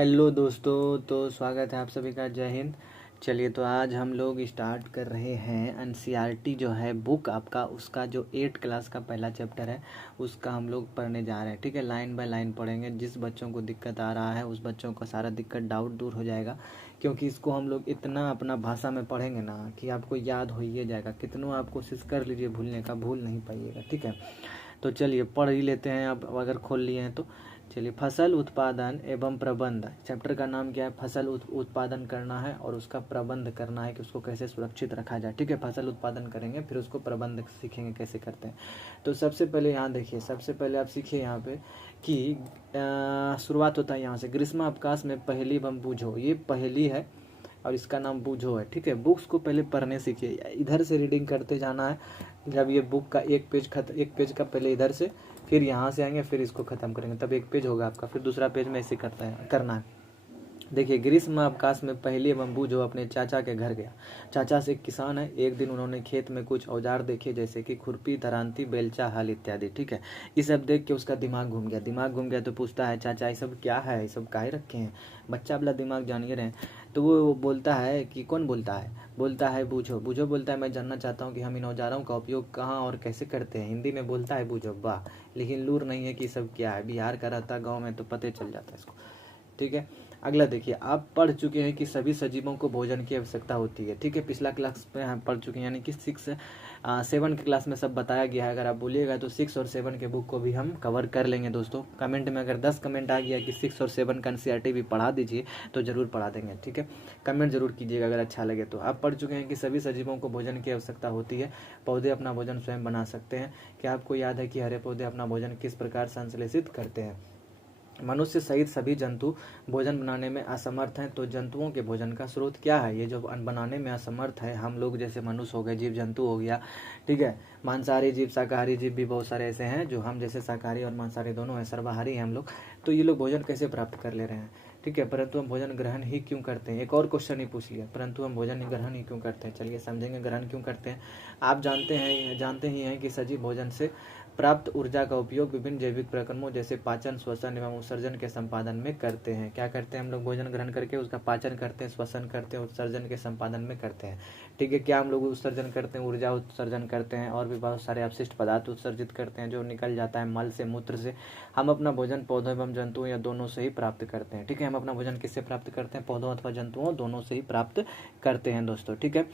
Hello दोस्तों, तो स्वागत है आप सभी का। जय हिंद। चलिए, तो आज हम लोग स्टार्ट कर रहे हैं एनसीईआरटी जो है बुक आपका, उसका जो 8 क्लास का पहला चैप्टर है उसका हम लोग पढ़ने जा रहे हैं। ठीक है, लाइन बाय लाइन पढ़ेंगे। जिस बच्चों को दिक्कत आ रहा है उस बच्चों का सारा दिक्कत डाउट दूर हो जाएगा, क्योंकि इसको हम लोग इतना अपना भाषा में पढ़ेंगे ना कि आपको याद हो ही जाएगा। कितनों आप कोशिश कर लीजिए भूलने का, भूल नहीं पाइएगा। ठीक है, तो चलिए पढ़ ही लेते हैं। अब अगर खोल लिए हैं तो चलिए, फसल उत्पादन एवं प्रबंध। चैप्टर का नाम क्या है? फसल उत्पादन करना है और उसका प्रबंध करना है कि उसको कैसे सुरक्षित रखा जाए। ठीक है, फसल उत्पादन करेंगे फिर उसको प्रबंध सीखेंगे कैसे करते हैं। तो सबसे पहले यहाँ देखिए, सबसे पहले आप सीखिए यहाँ पे कि शुरुआत होता है यहाँ से। ग्रीष्म अवकाश में पहेली एवं बूझो, ये पहेली है और इसका नाम बूझो है। ठीक है, बुक्स को पहले पढ़ने सीखिए, इधर से रीडिंग करते जाना है। जब ये बुक का एक पेज का पहले इधर से, फिर यहाँ से आएंगे, फिर इसको खत्म करेंगे, तब एक पेज होगा आपका। फिर दूसरा पेज में ऐसे करना है। देखिए, ग्रीष्म अवकाश में पहली बम्बू जो अपने चाचा के घर गया। चाचा से एक किसान है। एक दिन उन्होंने खेत में कुछ औजार देखे, जैसे कि खुरपी, धरांती, बेलचा, हल इत्यादि। ठीक है, ये सब देख के उसका दिमाग घूम गया। तो पूछता है, चाचा ये सब क्या है, ये सब काहे रखे हैं? बच्चा वाला दिमाग जानिए रहे हैं। तो वो बोलता है कि कौन बोलता है? बोलता है बूझो। बूझो बोलता है, मैं जानना चाहता हूँ कि हम इन औजारों का उपयोग कहाँ और कैसे करते हैं। हिंदी में बोलता है बूझो। वाह, लेकिन लूर नहीं है कि सब क्या है। बिहार का रहता, गाँव में तो पते चल जाता है इसको। ठीक है, अगला देखिए, आप पढ़ चुके हैं कि सभी सजीवों को भोजन की आवश्यकता होती है। ठीक है, पिछला क्लास में हम पढ़ चुके हैं, यानी कि 7 के क्लास में सब बताया गया है। अगर आप बोलिएगा तो 6 और 7 के बुक को भी हम कवर कर लेंगे दोस्तों। कमेंट में अगर 10 कमेंट आ गया कि 6 और 7 का एनसीईआरटी भी पढ़ा दीजिए तो ज़रूर पढ़ा देंगे। ठीक है, कमेंट जरूर कीजिएगा अगर अच्छा लगे तो। आप पढ़ चुके हैं कि सभी सजीवों को भोजन की आवश्यकता होती है, पौधे अपना भोजन स्वयं बना सकते हैं। क्या आपको याद है कि हरे पौधे अपना भोजन किस प्रकार संश्लेषित करते हैं? मनुष्य सहित सभी जंतु भोजन बनाने में असमर्थ हैं, तो जंतुओं के भोजन का स्रोत क्या है? ये जो बनाने में असमर्थ है, हम लोग जैसे मनुष्य हो गए, जीव जंतु हो गया। ठीक है, मांसाहारी जीव, शाकाहारी जीव भी बहुत सारे ऐसे हैं जो हम जैसे शाकाहारी और मांसाहारी दोनों हैं, सर्वाहारी हैं हम लोग। तो ये लोग भोजन कैसे प्राप्त कर ले रहे हैं? ठीक है, परंतु हम भोजन ग्रहण ही क्यों करते हैं? एक और क्वेश्चन ही पूछ लिया, परंतु हम भोजन ग्रहण ही क्यों करते हैं? चलिए समझेंगे ग्रहण क्यों करते हैं। आप जानते ही हैं कि सजीव भोजन से प्राप्त ऊर्जा का उपयोग विभिन्न जैविक प्रक्रमों जैसे पाचन, श्वसन एवं उत्सर्जन के संपादन में करते हैं। क्या करते हैं हम लोग? भोजन ग्रहण करके उसका पाचन करते हैं, श्वसन करते हैं, उत्सर्जन के संपादन में करते हैं। ठीक है, क्या हम लोग उत्सर्जन करते हैं? ऊर्जा उत्सर्जन करते हैं और भी बहुत सारे अपशिष्ट पदार्थ उत्सर्जित करते हैं जो निकल जाता है मल से, मूत्र से। हम अपना भोजन पौधों एवं जंतुओं या दोनों से ही प्राप्त करते हैं। ठीक है, हम अपना भोजन किससे प्राप्त करते हैं? पौधों अथवा जंतुओं, दोनों से ही प्राप्त करते हैं दोस्तों। ठीक है,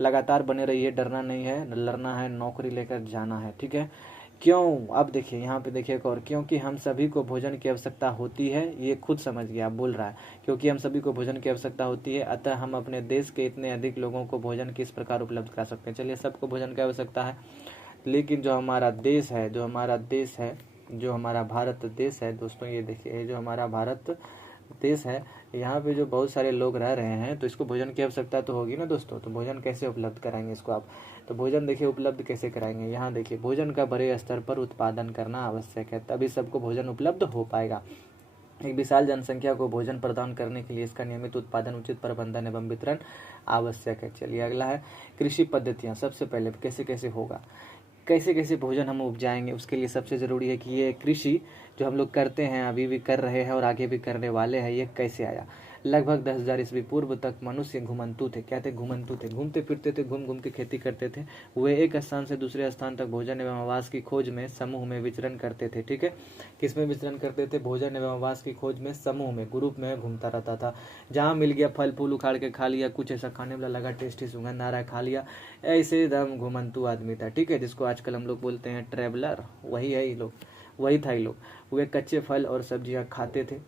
लगातार बने रहिए, डरना नहीं है, लड़ना है, नौकरी लेकर जाना है। ठीक है, क्यों? अब देखिए यहाँ पे देखिए एक और, क्योंकि हम सभी को भोजन की आवश्यकता होती है। ये खुद समझ गया, बोल रहा है क्योंकि हम सभी को भोजन की आवश्यकता होती है, अतः हम अपने देश के इतने अधिक लोगों को भोजन किस प्रकार उपलब्ध करा सकते हैं। चलिए, सबको भोजन की आवश्यकता है, लेकिन जो हमारा देश है, जो हमारा भारत देश है दोस्तों, ये देखिए जो हमारा भारत देश है, यहाँ पे जो बहुत सारे लोग रह रहे हैं, तो इसको भोजन की आवश्यकता तो होगी ना दोस्तों। तो भोजन कैसे उपलब्ध कराएंगे इसको आप? तो भोजन देखिए उपलब्ध कैसे कराएंगे, यहाँ देखिए, भोजन का बड़े स्तर पर उत्पादन करना आवश्यक है, तभी सबको भोजन उपलब्ध हो पाएगा। एक विशाल जनसंख्या को भोजन प्रदान करने के लिए इसका नियमित उत्पादन, उचित प्रबंधन एवं वितरण आवश्यक है। चलिए अगला है कृषि पद्धतियाँ। सबसे पहले कैसे कैसे होगा, कैसे कैसे भोजन हम उपजाएंगे, उसके लिए सबसे ज़रूरी है कि ये कृषि जो हम लोग करते हैं, अभी भी कर रहे हैं और आगे भी करने वाले हैं, ये कैसे आया। लगभग 10,000 ईस्वी पूर्व तक मनुष्य घुमंतु थे। क्या थे? घुमंतु थे, घूमते फिरते थे, घूम घूम के खेती करते थे। वे एक स्थान से दूसरे स्थान तक भोजन एवं आवास की खोज में समूह में विचरण करते थे। ठीक है, किस में विचरण करते थे? भोजन एवं आवास की खोज में, समूह में, ग्रुप में घूमता रहता था। जहाँ मिल गया फल फूल उखाड़ के खा लिया, कुछ ऐसा खाने वाला लगा, टेस्टी सुगंध आ रहा है, खा लिया। ऐसे दम घुमंतु आदमी था। ठीक है, जिसको आजकल हम लोग बोलते हैं ट्रेवलर, वही है ये लोग, वही था ये लोग। वे कच्चे फल और सब्जियां खाते थे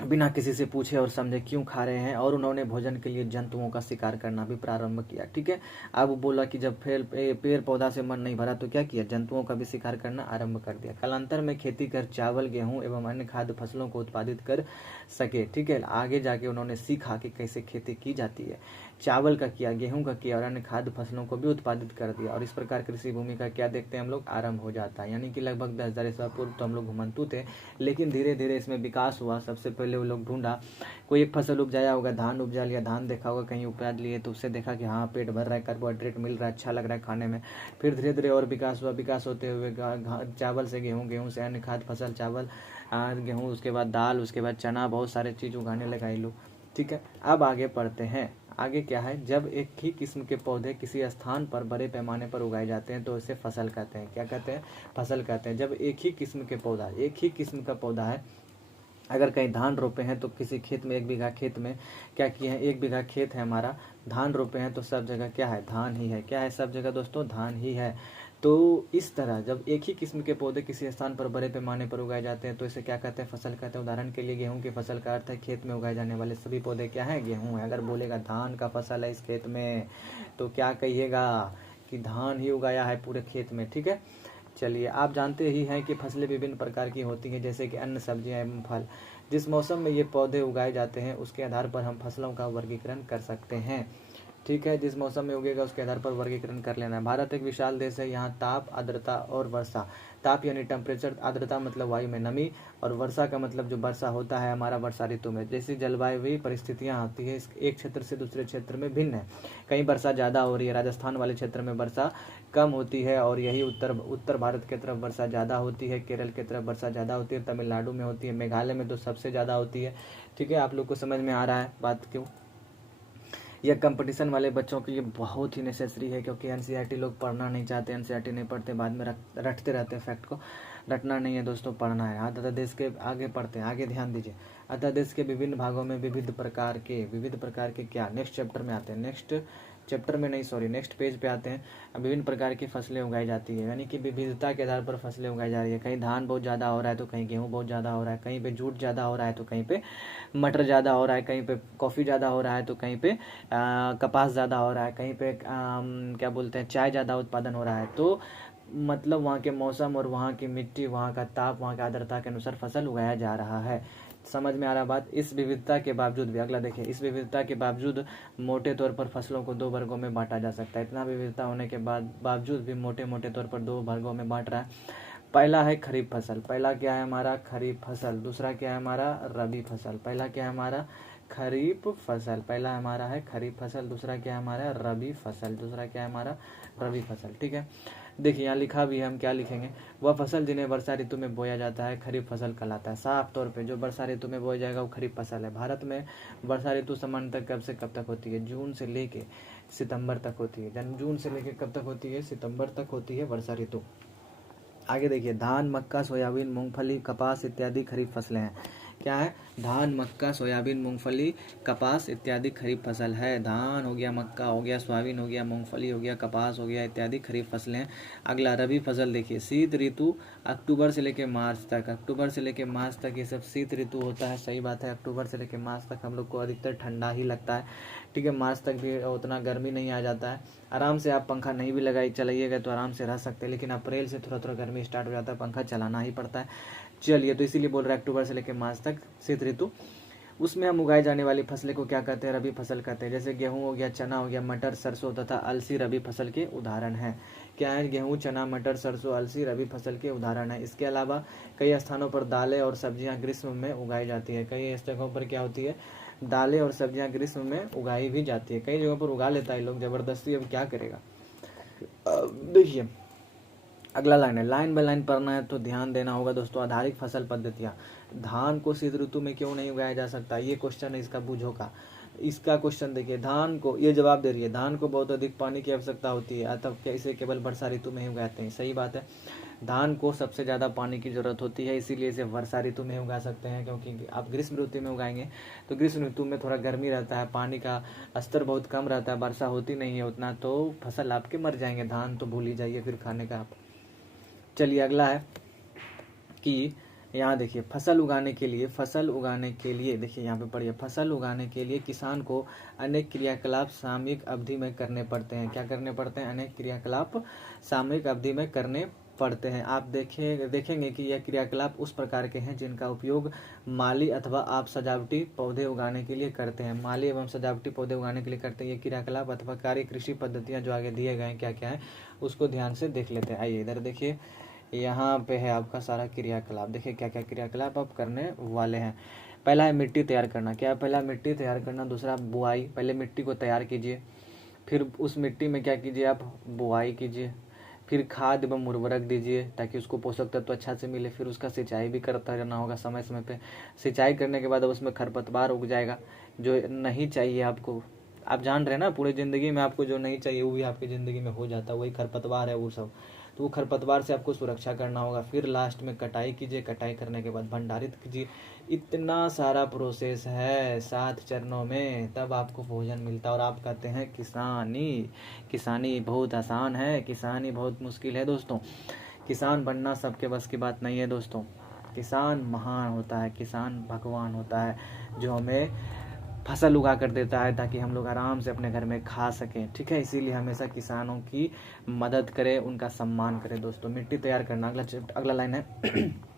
बिना किसी से पूछे और समझे क्यों खा रहे हैं, और उन्होंने भोजन के लिए जंतुओं का शिकार करना भी प्रारंभ किया। ठीक है, अब बोला कि जब पेड़ पौधा से मन नहीं भरा तो क्या किया? जंतुओं का भी शिकार करना आरंभ कर दिया। कालांतर में खेती कर चावल, गेहूं एवं अन्य खाद्य फसलों को उत्पादित कर सके। ठीक है, आगे जाके उन्होंने सीखा कि कैसे खेती की जाती है। चावल का किया, गेहूं का किया और अन्य खाद्य फसलों को भी उत्पादित कर दिया, और इस प्रकार कृषि भूमि का क्या देखते हैं हम लोग? आरंभ हो जाता है। यानी कि लगभग 10,000 ईस्वी पूर्व तो हम लोग घुमंतु थे, लेकिन धीरे धीरे इसमें विकास हुआ। सबसे पहले वो लोग ढूंढा, कोई एक फसल उपजाया होगा, धान उपजा लिया, धान देखा होगा कहीं उपज लिए तो उससे देखा कि हाँ पेट भर रहा है, कार्बोहाइड्रेट मिल रहा है, अच्छा लग रहा है खाने में। फिर धीरे धीरे और विकास हुआ, विकास होते हुए चावल से गेहूँ, गेहूँ से अन्य खाद्य फसल, चावल गेहूँ, उसके बाद दाल, उसके बाद चना, बहुत सारे चीज़ उगाने लगाए लोग। ठीक है, अब आगे पढ़ते हैं। आगे क्या है, जब एक ही किस्म के पौधे किसी स्थान पर बड़े पैमाने पर उगाए जाते हैं तो इसे फसल कहते हैं। क्या कहते हैं? फसल कहते हैं। जब एक ही किस्म के पौधा, एक ही किस्म का पौधा है, अगर कहीं धान रोपे हैं तो किसी खेत में 1 बीघा खेत में क्या किए हैं, 1 बीघा खेत है हमारा, धान रोपे हैं तो सब जगह क्या है, धान ही है। क्या है सब जगह दोस्तों, धान ही है। तो इस तरह जब एक ही किस्म के पौधे किसी स्थान पर बड़े पैमाने पर उगाए जाते हैं तो इसे क्या कहते हैं, फसल कहते हैं। उदाहरण के लिए गेहूं की फसल का अर्थ है खेत में उगाए जाने वाले सभी पौधे क्या है, गेहूं है। अगर बोलेगा धान का फसल है इस खेत में तो क्या कहिएगा कि धान ही उगाया है पूरे खेत में। ठीक है, चलिए आप जानते ही हैं कि फसलें विभिन्न प्रकार की होती हैं, जैसे कि अन्न, सब्जियां एवं फल। जिस मौसम में ये पौधे उगाए जाते हैं उसके आधार पर हम फसलों का वर्गीकरण कर सकते हैं। ठीक है, जिस मौसम में उगेगा उसके आधार पर वर्गीकरण कर लेना है। भारत एक विशाल देश है, यहाँ ताप, आर्द्रता और वर्षा, ताप यानी टेम्परेचर, आर्द्रता मतलब वायु में नमी, और वर्षा का मतलब जो वर्षा होता है हमारा वर्षा ऋतु में। जैसी जलवायु परिस्थितियाँ आती है एक क्षेत्र से दूसरे क्षेत्र में भिन्न है। कहीं वर्षा ज़्यादा हो रही है, राजस्थान वाले क्षेत्र में वर्षा कम होती है, और यही उत्तर भारत की तरफ वर्षा ज़्यादा होती है, केरल की तरफ वर्षा ज़्यादा होती है, तमिलनाडु में होती है, मेघालय में तो सबसे ज़्यादा होती है। ठीक है, आप लोग को समझ में आ रहा है बात क्यों? यह कंपटीशन वाले बच्चों के लिए बहुत ही नेसेसरी है, क्योंकि एनसीईआरटी लोग पढ़ना नहीं चाहते, एनसीईआरटी नहीं पढ़ते, बाद में रटते रहते हैं फैक्ट को। रटना नहीं है दोस्तों, पढ़ना है। अतः देश के आगे पढ़ते हैं, आगे ध्यान दीजिए। अतः देश के विभिन्न भागों में विविध प्रकार के क्या, नेक्स्ट चैप्टर में आते हैं, नेक्स्ट पेज पे आते हैं। विभिन्न प्रकार की फसलें उगाई जाती है, यानी कि विविधता के आधार पर फसलें उगाई जा रही है। कहीं धान बहुत ज़्यादा हो रहा है तो कहीं गेहूँ बहुत ज़्यादा हो रहा है, कहीं पे जूट ज़्यादा हो रहा है तो कहीं पे मटर ज़्यादा हो रहा है, कहीं पे कॉफ़ी ज़्यादा हो रहा है तो कहीं पे कपास ज़्यादा हो रहा है, कहीं पे क्या बोलते हैं, चाय ज़्यादा उत्पादन हो रहा है। तो मतलब वहाँ के मौसम और वहाँ की मिट्टी, वहाँ का ताप, वहाँ की आर्द्रता के अनुसार फसल उगाया जा रहा है। समझ में आ रहा बात? इस विविधता के बावजूद भी, अगला देखिए, इस विविधता के बावजूद मोटे तौर पर फसलों को 2 वर्गों में बांटा जा सकता है। इतना विविधता होने के बावजूद भी मोटे तौर पर 2 वर्गों में बांट रहा है। पहला है खरीफ फसल, पहला क्या है हमारा, खरीफ फसल। दूसरा क्या है हमारा, रबी फसल। पहला क्या है हमारा, खरीफ फसल, पहला हमारा है खरीफ फसल। दूसरा क्या है हमारा, रबी फसल। दूसरा क्या है हमारा, रबी फसल। ठीक है, देखिए यहाँ लिखा भी है, हम क्या लिखेंगे, वह फसल जिन्हें वर्षा ऋतु में बोया जाता है खरीफ फसल कहलाता है। साफ तौर पे जो वर्षा ऋतु में बोया जाएगा वो खरीफ फसल है। भारत में वर्षा ऋतु सामान्यतः कब से कब तक होती है, जून से लेके सितंबर तक होती है। जून से लेके कब तक होती है, सितंबर तक होती है वर्षा ऋतु। आगे देखिए, धान, मक्का, सोयाबीन, मूंगफली, कपास इत्यादि खरीफ फसलें हैं। क्या है, धान, मक्का, सोयाबीन, मूंगफली, कपास इत्यादि खरीफ फसल है। धान हो गया, मक्का हो गया, सोयाबीन हो गया, मूंगफली हो गया, कपास हो गया इत्यादि खरीफ फसलें हैं। अगला रबी फसल देखिए, शीत ऋतु अक्टूबर से लेकर मार्च तक, अक्टूबर से लेकर मार्च तक ये सब शीत ऋतु होता है। सही बात है, अक्टूबर से लेकर मार्च तक हम लोग को अधिकतर ठंडा ही लगता है। ठीक है, मार्च तक भी उतना गर्मी नहीं आ जाता है। आराम से आप पंखा नहीं भी चलाइएगा तो आराम से रह सकते हैं, लेकिन अप्रैल से थोड़ा थोड़ा गर्मी स्टार्ट हो जाता है, पंखा चलाना ही पड़ता है। चलिए, तो इसीलिए बोल रहे हैं अक्टूबर से लेकर मार्च तक शीत ऋतु। उसमें हम उगाई जाने वाली फसलें को क्या कहते हैं, रबी फसल कहते हैं। जैसे गेहूं हो गया, चना हो गया, मटर, सरसों तथा अलसी रबी फसल के उदाहरण हैं। क्या है, गेहूं, चना, मटर, सरसों, अलसी रबी फसल के उदाहरण है। इसके अलावा कई स्थानों पर दालें और सब्जियां ग्रीष्म में उगाई जाती है। कई जगहों पर क्या होती है, दालें और सब्जियां ग्रीष्म में उगाई भी जाती है। कई जगहों पर उगा लेता है लोग जबरदस्ती, अब क्या करेगा। देखिए अगला लाइन है, लाइन बाय लाइन पढ़ना है तो ध्यान देना होगा दोस्तों। आधारित फसल पद्धतियाँ, धान को शीत ऋतु में क्यों नहीं उगाया जा सकता, ये क्वेश्चन है, इसका बूझो का। इसका क्वेश्चन देखिए, धान को, ये जवाब दे रही है, धान को बहुत अधिक पानी की आवश्यकता होती है, अतः इसे केवल वर्षा ऋतु में ही उगाते हैं। सही बात है, धान को सबसे ज़्यादा पानी की ज़रूरत होती है, इसीलिए इसे वर्षा ऋतु में उगा सकते हैं। क्योंकि आप ग्रीष्म ऋतु में उगाएंगे तो ग्रीष्म ऋतु में थोड़ा गर्मी रहता है, पानी का स्तर बहुत कम रहता है, वर्षा होती नहीं है उतना, तो फसल आपके मर जाएंगे। धान तो भूल ही जाइए फिर खाने का आप। चलिए अगला है कि यहाँ देखिए, फसल उगाने के लिए देखिए यहाँ पे पढ़िए, फसल उगाने के लिए किसान को अनेक क्रियाकलाप सामयिक अवधि में करने पड़ते हैं। क्या करने पड़ते हैं, अनेक क्रियाकलाप सामयिक अवधि में करने पड़ते हैं। आप देखेंगे कि यह क्रियाकलाप उस प्रकार के हैं जिनका उपयोग माली अथवा आप सजावटी पौधे उगाने के लिए करते हैं। माली एवं सजावटी पौधे उगाने के लिए करते हैं। ये क्रियाकलाप अथवा कार्य कृषि पद्धतियाँ जो आगे दिए गए हैं क्या क्या है उसको ध्यान से देख लेते हैं। आइए इधर देखिए, यहाँ पे है आपका सारा क्रियाकलाप। देखिए क्या क्या क्रियाकलाप आप करने वाले हैं। पहला है मिट्टी तैयार करना। क्या है? पहला मिट्टी तैयार करना, दूसरा बुआई। पहले मिट्टी को तैयार कीजिए, फिर उस मिट्टी में क्या कीजिए आप, बुआई कीजिए, फिर खाद एवं उर्वरक दीजिए ताकि उसको पोषक तत्व अच्छा से मिले। फिर उसका सिंचाई भी करता रहना होगा समय समय पे। सिंचाई करने के बाद अब उसमें खरपतवार उग जाएगा जो नहीं चाहिए आपको। आप जान रहे हैं ना, पूरी ज़िंदगी में आपको जो नहीं चाहिए वो भी आपकी ज़िंदगी में हो जाता है, वही खरपतवार है वो सब। तो वो खरपतवार से आपको सुरक्षा करना होगा। फिर लास्ट में कटाई कीजिए, कटाई करने के बाद भंडारित कीजिए। इतना सारा प्रोसेस है 7 चरणों में, तब आपको भोजन मिलता है। और आप कहते हैं किसानी, किसानी बहुत आसान है, किसानी बहुत मुश्किल है दोस्तों। किसान बनना सबके बस की बात नहीं है दोस्तों। किसान महान होता है, किसान भगवान होता है जो हमें फसल उगा कर देता है ताकि हम लोग आराम से अपने घर में खा सकें। ठीक है, इसीलिए हमेशा किसानों की मदद करें, उनका सम्मान करें दोस्तों। मिट्टी तैयार करना, अगला लाइन है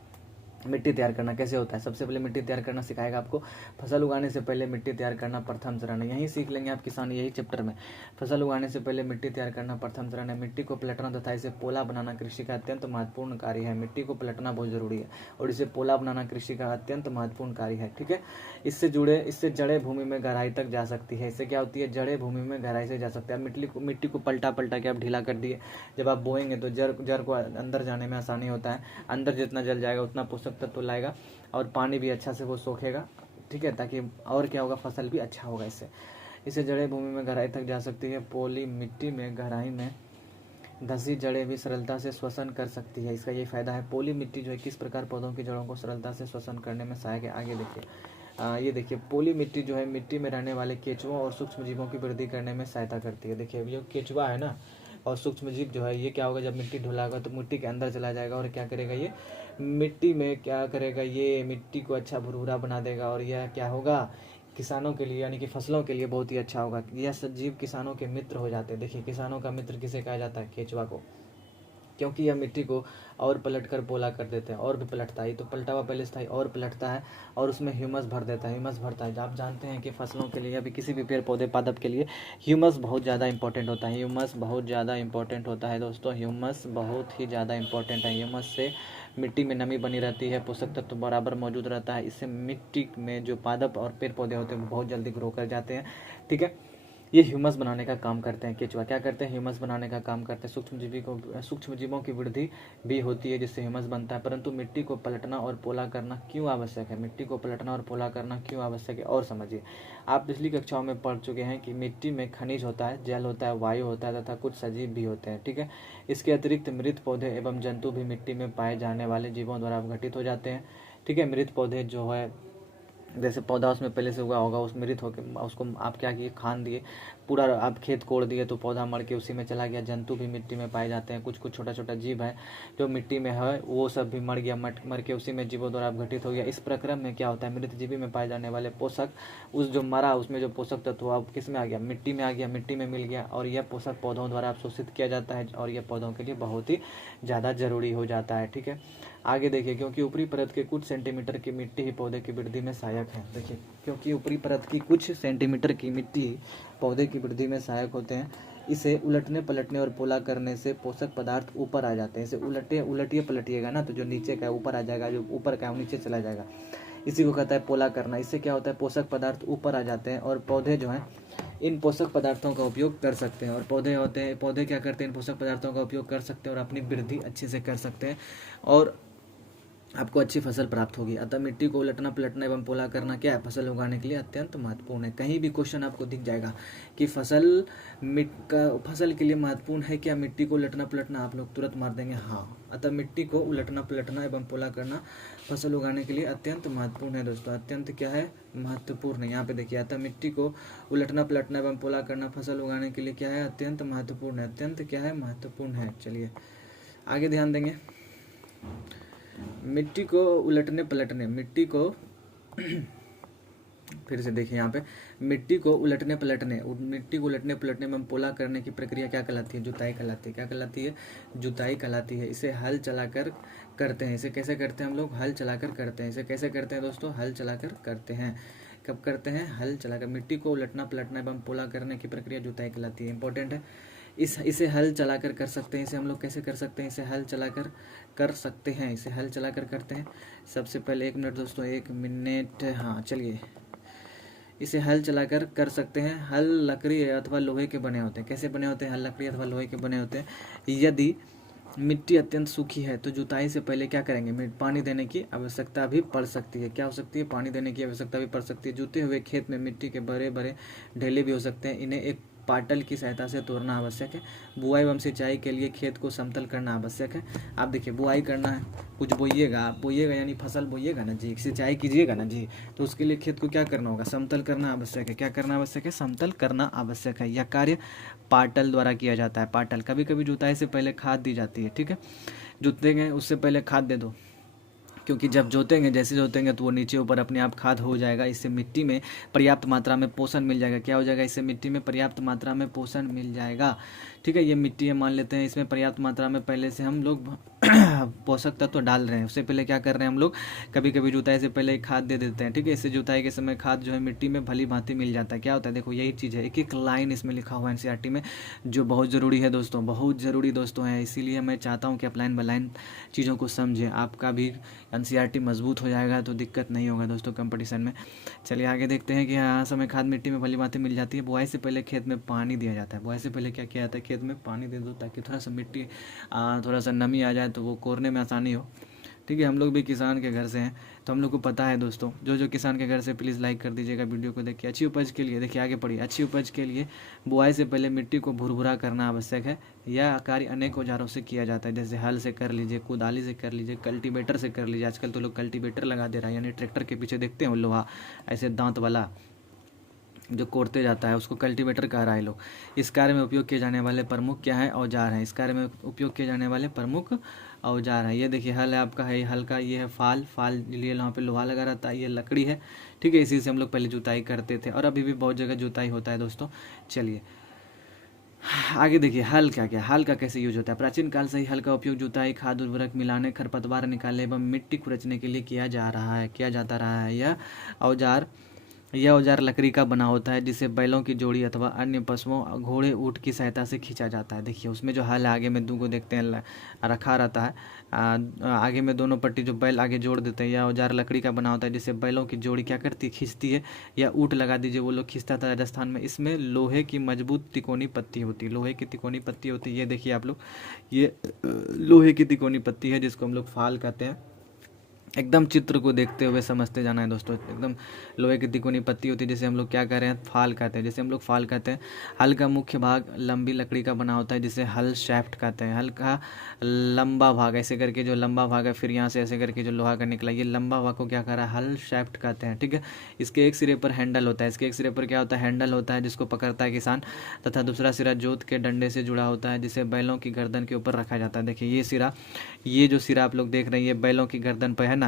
मिट्टी तैयार करना कैसे होता है। सबसे पहले मिट्टी तैयार करना सिखाएगा आपको। फसल उगाने से पहले मिट्टी तैयार करना प्रथम चरण है, यही सीख लेंगे आप किसान, यही चैप्टर में। फसल उगाने से पहले मिट्टी तैयार करना प्रथम चरण है। मिट्टी को पलटना तथा इसे पोला बनाना कृषि का अत्यंत महत्वपूर्ण कार्य है। मिट्टी को पलटना बहुत जरूरी है और इसे पोला बनाना कृषि का अत्यंत महत्वपूर्ण कार्य है। ठीक है, इससे जड़ें भूमि में गहराई तक जा सकती है। इससे क्या होती है, जड़ें भूमि में गहराई से जा सकती है। मिट्टी को पलटा के आप ढीला कर दिए, जब आप बोएंगे तो जड़ को अंदर जाने में आसानी होता है। अंदर जितना जल जाएगा उतना पोषक तत्व लाएगा और पानी भी अच्छा से वो सोखेगा। ठीक है, ताकि और क्या होगा, फसल भी अच्छा होगा इससे जड़ें भूमि में गहराई तक जा सकती है। पोली मिट्टी में गहराई में धसी जड़ें भी सरलता से श्वसन कर सकती है। इसका ये फायदा है। पोली मिट्टी जो है किस प्रकार पौधों की जड़ों को सरलता से श्वसन करने में सहायक है, आगे देखिए। ये देखिए, पोली मिट्टी जो है मिट्टी में रहने वाले केंचुओं और सूक्ष्म जीवों की वृद्धि करने में सहायता करती है। देखिए, ये केंचुआ है ना और सूक्ष्म जीव जो है, ये क्या होगा, जब मिट्टी ढुलाएगा तो मिट्टी के अंदर चला जाएगा और क्या करेगा, ये मिट्टी में क्या करेगा, ये मिट्टी को अच्छा भुरभुरा बना देगा। और यह क्या होगा, किसानों के लिए यानी कि फसलों के लिए बहुत ही अच्छा होगा। यह जीव किसानों के मित्र हो जाते हैं। देखिए, किसानों का मित्र किसे कहा जाता है, केंचुआ को, क्योंकि यह मिट्टी को और पलट कर पोला कर देते हैं। और भी पलटता है, तो पलटा हुआ पहले स्थायी और पलटता है और उसमें ह्यूमस भर देता है, ह्यूमस भरता है। आप जानते हैं कि फसलों के लिए या किसी भी पेड़ पौधे पादप के लिए ह्यूमस बहुत ज़्यादा इंपॉर्टेंट होता है। ह्यूमस बहुत ज़्यादा इंपॉर्टेंट होता है दोस्तों, ह्यूमस बहुत ही ज़्यादा इंपॉर्टेंट है। ह्यूमस से मिट्टी में नमी बनी रहती है, पोषक तत्व तो बराबर मौजूद रहता है। इससे मिट्टी में जो पादप और पेड़ पौधे होते हैं वो बहुत जल्दी ग्रो कर जाते हैं। ठीक है, ये ह्यूमस बनाने का काम करते हैं। केंचुआ क्या करते हैं, ह्यूमस बनाने का काम करते हैं। सूक्ष्म जीवों की वृद्धि भी होती है जिससे ह्यूमस बनता है। परंतु मिट्टी को पलटना और पोला करना क्यों आवश्यक है, मिट्टी को पलटना और पोला करना क्यों आवश्यक है, और समझिए। आप पिछली कक्षाओं में पढ़ चुके हैं कि मिट्टी में खनिज होता है, जल होता है, वायु होता है तथा कुछ सजीव भी होते हैं। ठीक है, इसके अतिरिक्त मृत पौधे एवं जंतु भी मिट्टी में पाए जाने वाले जीवों द्वारा घटित हो जाते हैं। ठीक है, मृत पौधे जो है, जैसे पौधा उसमें पहले से उगा होगा, उस मृत होकर उसको आप क्या किए, खान दिए, पूरा आप खेत कोड़ दिए तो पौधा मर के उसी में चला गया। जंतु भी मिट्टी में पाए जाते हैं, कुछ कुछ छोटा छोटा जीव है जो मिट्टी में है, वो सब भी मर गया, मर के उसी में जीवों द्वारा घटित हो गया। इस प्रक्रम में क्या होता है, मृत जीवी में पाए जाने वाले पोषक, उस जो मरा उसमें जो पोषक तत्व अब किस में आ गया, मिट्टी में आ गया, मिट्टी में मिल गया और यह पोषक पौधों द्वारा अवशोषित किया जाता है और यह पौधों के लिए बहुत ही ज़्यादा जरूरी हो जाता है। ठीक है, आगे देखिए, क्योंकि ऊपरी परत के कुछ सेंटीमीटर की मिट्टी ही पौधे की वृद्धि में सहायक है। देखिए, क्योंकि ऊपरी परत की कुछ सेंटीमीटर की मिट्टी पौधे की वृद्धि में सहायक होते हैं। इसे उलटने पलटने और पोला करने से पोषक पदार्थ ऊपर आ जाते हैं। इसे उलटिए पलटिएगा ना तो जो नीचे का है ऊपर आ जाएगा, जो ऊपर का है वो नीचे चला जाएगा। इसी को कहता है पोला करना। इससे क्या होता है, पोषक पदार्थ ऊपर आ जाते हैं और पौधे जो हैं इन पोषक पदार्थों का उपयोग कर सकते हैं। और पौधे क्या करते हैं, इन पोषक पदार्थों का उपयोग कर सकते हैं और अपनी वृद्धि अच्छे से कर सकते हैं और आपको अच्छी फसल प्राप्त होगी। अतः मिट्टी को उलटना पलटना एवं पोला करना क्या है, फसल उगाने के लिए अत्यंत महत्वपूर्ण है। कहीं भी क्वेश्चन आपको दिख जाएगा कि फसल के लिए महत्वपूर्ण है क्या मिट्टी को उलटना पलटना, आप लोग तुरंत मार देंगे हाँ। अतः मिट्टी को उलटना पलटना एवं पोला करना फसल उगाने के लिए अत्यंत महत्वपूर्ण है दोस्तों। अत्यंत क्या है, महत्वपूर्ण है। यहाँ पे देखिए, अतः मिट्टी को उलटना पलटना एवं पोला करना फसल उगाने के लिए क्या है, अत्यंत महत्वपूर्ण है। अत्यंत क्या है, महत्वपूर्ण है। चलिए आगे ध्यान देंगे। मिट्टी को उलटने पलटने, मिट्टी को फिर से देखिए यहाँ पे, मिट्टी को उलटने पलटने में पोला करने की प्रक्रिया क्या कहलाती है, जुताई कहलाती है। क्या कहलाती है, जुताई कहलाती है। इसे हल चलाकर करते हैं। इसे कैसे करते हैं हम लोग, हल चलाकर करते हैं। इसे कैसे करते हैं दोस्तों, हल चलाकर करते हैं। कब करते हैं, हल चलाकर। मिट्टी को उलटना पलटना एवं पोला करने की प्रक्रिया जुताई कहलाती है। इंपॉर्टेंट है। इसे हल चलाकर कर सकते हैं। इसे हम लोग कैसे कर सकते हैं, इसे हल चलाकर कर सकते हैं, इसे हल चलाकर करते हैं। सबसे पहले 1 मिनट दोस्तों, 1 मिनट, हाँ चलिए। इसे हल चलाकर कर सकते हैं। हल लकड़ी अथवा लोहे के बने होते हैं। कैसे बने होते हैं, हल लकड़ी अथवा लोहे के बने होते हैं। यदि मिट्टी अत्यंत सूखी है तो जुताई से पहले क्या करेंगे, पानी देने की आवश्यकता भी पड़ सकती है। क्या हो सकती है, पानी देने की आवश्यकता भी पड़ सकती है। जुते हुए खेत में मिट्टी के बड़े बड़े ढेले भी हो सकते हैं। इन्हें एक पाटल की सहायता से तोड़ना आवश्यक है। बुआई एवं सिंचाई के लिए खेत को समतल करना आवश्यक है। आप देखिए, बुआई करना है, कुछ बोइएगा, आप बोइएगा यानी फसल बोइएगा ना जी, सिंचाई कीजिएगा ना जी, तो उसके लिए खेत को क्या करना होगा, समतल करना आवश्यक है। क्या करना आवश्यक है, समतल करना आवश्यक है। यह कार्य पाटल द्वारा किया जाता है। पाटल, कभी कभी जुताई से पहले खाद दी जाती है, ठीक है। जोतेंगे उससे पहले खाद दे दो, क्योंकि जब जोतेंगे, जैसे जोतेंगे तो वो नीचे ऊपर अपने आप खाद हो जाएगा। इससे मिट्टी में पर्याप्त मात्रा में पोषण मिल जाएगा। क्या हो जाएगा, इससे मिट्टी में पर्याप्त मात्रा में पोषण मिल जाएगा, ठीक है। ये मिट्टी है, मान लेते हैं इसमें पर्याप्त मात्रा में पहले से हम लोग पोषक तत्व तो डाल रहे हैं। उससे पहले क्या कर रहे हैं हम लोग, कभी कभी जुताई से पहले खाद दे देते हैं, ठीक है। इससे जुताई के समय खाद जो है मिट्टी में भली भांति मिल जाता है। क्या होता है, देखो यही चीज़ है, एक एक लाइन इसमें लिखा हुआ है एनसीईआरटी में, जो बहुत ज़रूरी है दोस्तों, बहुत ज़रूरी दोस्तों है। इसीलिए मैं चाहता हूँ कि आप लाइन बाय लाइन चीज़ों को समझें। आपका भी एनसीईआरटी मजबूत हो जाएगा तो दिक्कत नहीं होगा दोस्तों कंपटीशन में। चलिए आगे देखते हैं कि हाँ, समय खाद मिट्टी में भली भांति मिल जाती है। बुआई से पहले खेत में पानी दिया जाता है। बुआई से पहले क्या किया जाता है, खेत में पानी दे दो, ताकि थोड़ा सा मिट्टी थोड़ा सा नमी आ जाए तो वो कोरने में आसानी हो, ठीक है। हम लोग भी किसान के घर से हैं तो हम लोग को पता है दोस्तों। जो किसान के घर से, प्लीज़ लाइक कर दीजिएगा वीडियो को। देखिए, अच्छी उपज के लिए, देखिए आगे पढ़िए, अच्छी उपज के लिए बुआई से पहले मिट्टी को भुरभुरा करना आवश्यक है। यह कार्य अनेक औजारों से किया जाता है, जैसे हल से कर लीजिए, कुदाली से कर लीजिए, कल्टीवेटर से कर लीजिए। आजकल तो लोग कल्टीवेटर लगा दे रहा है, यानी ट्रैक्टर के पीछे देखते हैं लोहा ऐसे दांत वाला जो कोड़ते जाता है, उसको कल्टीवेटर कह रहा है लोग। इस कार्य में उपयोग किए जाने वाले प्रमुख क्या है, औजार हैं। इस कार्य में उपयोग किए जाने वाले प्रमुख औजार है। ये देखिए, हल है आपका, है हल का, ये है फाल, फाल लिए यहाँ पे लोहा लगा रहता है, ये लकड़ी है, ठीक है। इसी से हम लोग पहले जुताई करते थे और अभी भी बहुत जगह जुताई होता है दोस्तों। चलिए आगे देखिए, हल क्या क्या, हल का कैसे यूज होता है। प्राचीन काल से ही हल का उपयोग जुताई, खाद उर्वरक मिलाने, खरपतवार निकालने एवं मिट्टी खुरचने के लिए किया जाता रहा है। यह औजार लकड़ी का बना होता है, जिसे बैलों की जोड़ी अथवा अन्य पशुओं, घोड़े, ऊँट की सहायता से खींचा जाता है। देखिए, उसमें जो हल है, आगे में दो को देखते हैं रखा रहता है, आगे में दोनों पट्टी जो बैल आगे जोड़ देते हैं। यह औजार लकड़ी का बना होता है, जिसे बैलों की जोड़ी क्या करती है, खींचती है, या ऊँट लगा दीजिए, वो लोग खींचता था राजस्थान में। इसमें लोहे की मजबूत तिकोनी पत्ती होती है, लोहे की तिकोनी पत्ती होती है। ये देखिए आप लोग, ये लोहे की तिकोनी पत्ती है, जिसको हम लोग फाल कहते हैं। एकदम चित्र को देखते हुए समझते जाना है दोस्तों। एकदम लोहे की तिकोनी पत्ती होती है, जिसे हम लोग क्या कह रहे हैं, फाल कहते हैं, जिसे हम लोग फाल कहते हैं। हल का मुख्य भाग लंबी लकड़ी का बना होता है, जिसे हल शैफ्ट कहते हैं। हल का लंबा भाग, ऐसे करके जो लंबा भाग है, फिर यहाँ से ऐसे करके जो लोहा का निकला, ये लंबा भाग को क्या कह रहा है, हल शैफ्ट कहते हैं, ठीक है। इसके एक सिरे पर हैंडल होता है, इसके एक सिरे पर क्या होता है, हैंडल होता है, जिसको पकड़ता है किसान, तथा दूसरा सिरा जोत के डंडे से जुड़ा होता है, जिसे बैलों की गर्दन के ऊपर रखा जाता है। देखिए, ये जो सिरा आप लोग देख रहे हैं, ये बैलों की गर्दन पर है ना,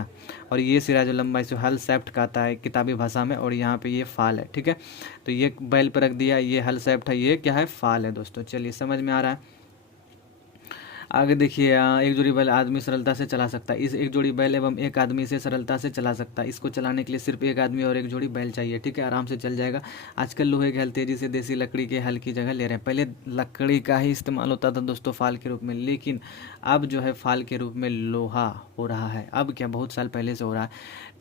और ये सिरा जो लंबा, इसे हल शैफ्ट कहता है किताबी भाषा में, और यहाँ पे ये फाल है, ठीक है। तो ये बैल पर रख दिया, ये हल शैफ्ट है, ये क्या है, फाल है दोस्तों। चलिए समझ में आ रहा है। आगे देखिए, एक जोड़ी बैल आदमी सरलता से चला सकता है। इस एक जोड़ी बैल एवं एक आदमी से सरलता से चला सकता है। इसको चलाने के लिए सिर्फ एक आदमी और एक जोड़ी बैल चाहिए, ठीक है, आराम से चल जाएगा। आजकल लोहे के हल तेजी से देसी लकड़ी के हल की जगह ले रहे हैं। पहले लकड़ी का ही इस्तेमाल होता था दोस्तों फाल के रूप में, लेकिन अब जो है फाल के रूप में लोहा हो रहा है। अब क्या, बहुत साल पहले से हो रहा है,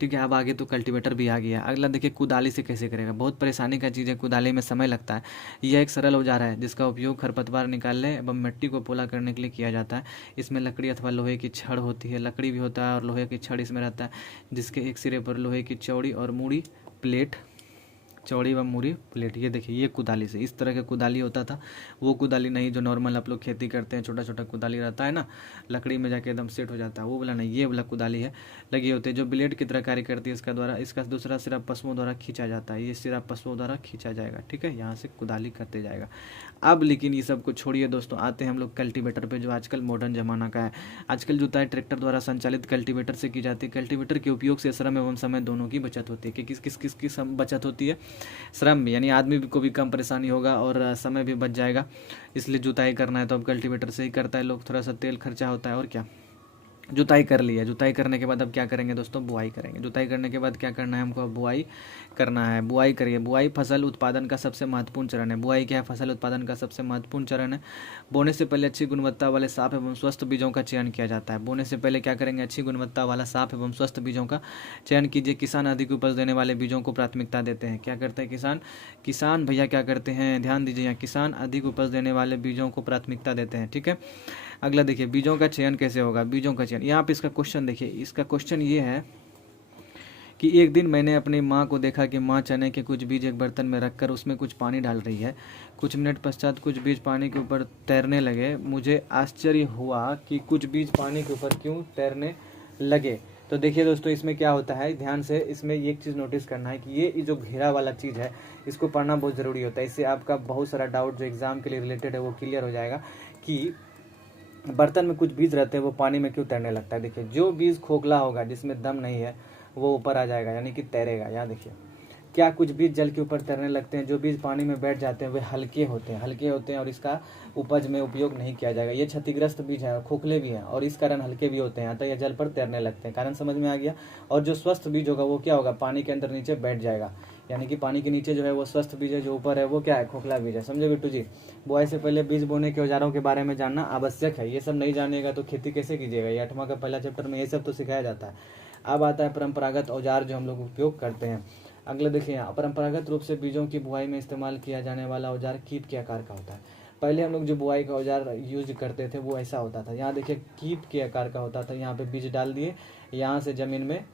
ठीक है। अब आगे तो कल्टीवेटर भी आ गया। अगला देखिए, कुदाली से कैसे करेगा। बहुत परेशानी का चीज़ है, कुदाली में समय लगता है। यह एक सरल औजार है, जिसका उपयोग खरपतवार निकालने एवं मिट्टी को पोला करने के लिए किया जाता है। इसमें लकड़ी अथवा लोहे की छड़ होती है, लकड़ी भी होता है और लोहे की छड़ इसमें रहता है, जिसके एक सिरे पर लोहे की चौड़ी और मूड़ी प्लेट, चौड़ी व मूरी प्लेट। ये देखिए, ये कुदाली से, इस तरह का कुदाली होता था। वो कुदाली नहीं जो नॉर्मल आप लोग खेती करते हैं, छोटा छोटा कुदाली रहता है ना, लकड़ी में जाके एकदम सेट हो जाता है, वो वाला नहीं, ये वाला कुदाली है, लगी होती है, जो ब्लेड की तरह कार्य करती है। इसका दूसरा सिरा पशुओं द्वारा खींचा जाता है, ये सिरा पशुओं द्वारा खींचा जाएगा, ठीक है। यहाँ से कुदाली करते जाएगा। अब लेकिन ये सब कुछ छोड़िए दोस्तों, आते हैं हम लोग कल्टीवेटर पे, जो आजकल मॉडर्न जमाना का है। आजकल जुताई ट्रैक्टर द्वारा संचालित कल्टीवेटर से की जाती है। कल्टीवेटर के उपयोग से श्रम एवं समय दोनों की बचत होती है। कि किस किस की बचत होती है, श्रम भी, यानी आदमी को भी कम परेशानी होगा और समय भी बच जाएगा। इसलिए जुताई करना है तो अब कल्टीवेटर से ही करता है लोग, थोड़ा सा तेल खर्चा होता है और क्या। जुताई कर लिया। जुताई करने के बाद अब क्या करेंगे दोस्तों, बुआई करेंगे। जुताई करने के बाद क्या करना है हमको, बुआई करना है। बुआई करिए। बुआई फसल उत्पादन का सबसे महत्वपूर्ण चरण है। बुआई क्या है, फसल उत्पादन का सबसे महत्वपूर्ण चरण है। बोने से पहले अच्छी गुणवत्ता वाले साफ एवं स्वस्थ बीजों का चयन किया जाता है। बोने से पहले क्या करेंगे, अच्छी गुणवत्ता वाला साफ एवं स्वस्थ बीजों का चयन कीजिए। किसान अधिक उपज देने वाले बीजों को प्राथमिकता देते हैं। क्या करते हैं किसान, किसान भैया क्या करते हैं, ध्यान दीजिए यहाँ, किसान अधिक उपज देने वाले बीजों को प्राथमिकता देते हैं। ठीक है, अगला देखिए, बीजों का चयन कैसे होगा। बीजों का चयन, यहाँ पे इसका क्वेश्चन देखिए, इसका क्वेश्चन ये है कि एक दिन मैंने अपनी माँ को देखा कि माँ चने के कुछ बीज एक बर्तन में रखकर उसमें कुछ पानी डाल रही है। कुछ मिनट पश्चात कुछ बीज पानी के ऊपर तैरने लगे। मुझे आश्चर्य हुआ कि कुछ बीज पानी के ऊपर क्यों तैरने लगे। तो देखिए दोस्तों, इसमें क्या होता है, ध्यान से इसमें एक चीज़ नोटिस करना है कि ये जो घेरा वाला चीज़ है इसको पढ़ना बहुत ज़रूरी होता है। इससे आपका बहुत सारा डाउट जो एग्ज़ाम के लिए रिलेटेड है वो क्लियर हो जाएगा कि बर्तन में कुछ बीज रहते हैं वो पानी में क्यों तैरने लगता है। देखिए, जो बीज खोखला होगा, जिसमें दम नहीं है, वो ऊपर आ जाएगा, यानी कि तैरेगा। यहाँ देखिए, क्या कुछ बीज जल के ऊपर तैरने लगते हैं। जो बीज पानी में बैठ जाते हैं वे हल्के होते हैं, हल्के होते हैं और इसका उपज में उपयोग नहीं किया जाएगा। ये क्षतिग्रस्त बीज है, खोखले भी हैं और इस कारण हल्के भी होते हैं, अतः ये जल पर तैरने लगते हैं। कारण समझ में आ गया। और जो स्वस्थ बीज होगा वो क्या होगा, पानी के अंदर नीचे बैठ जाएगा, यानी कि पानी के नीचे जो है वो स्वस्थ बीज है, जो ऊपर है वो क्या है, खोखला बीज है। समझे बिट्टू जी। बुआई से पहले बीज बोने के औजारों के बारे में जानना आवश्यक है। ये सब नहीं जानिएगा तो खेती कैसे कीजिएगा। ये 8वां का पहला चैप्टर में ये सब तो सिखाया जाता है। अब आता है परंपरागत औजार जो हम लोग उपयोग करते हैं। अगले देखिए, परंपरागत रूप से बीजों की बुआई में इस्तेमाल किया जाने वाला औजार कीप के आकार का होता है। पहले हम लोग जो बुआई का औजार यूज करते थे वो ऐसा होता था। यहाँ देखिए, कीप के आकार का होता था। यहाँ पे बीज डाल दिए, यहाँ से जमीन में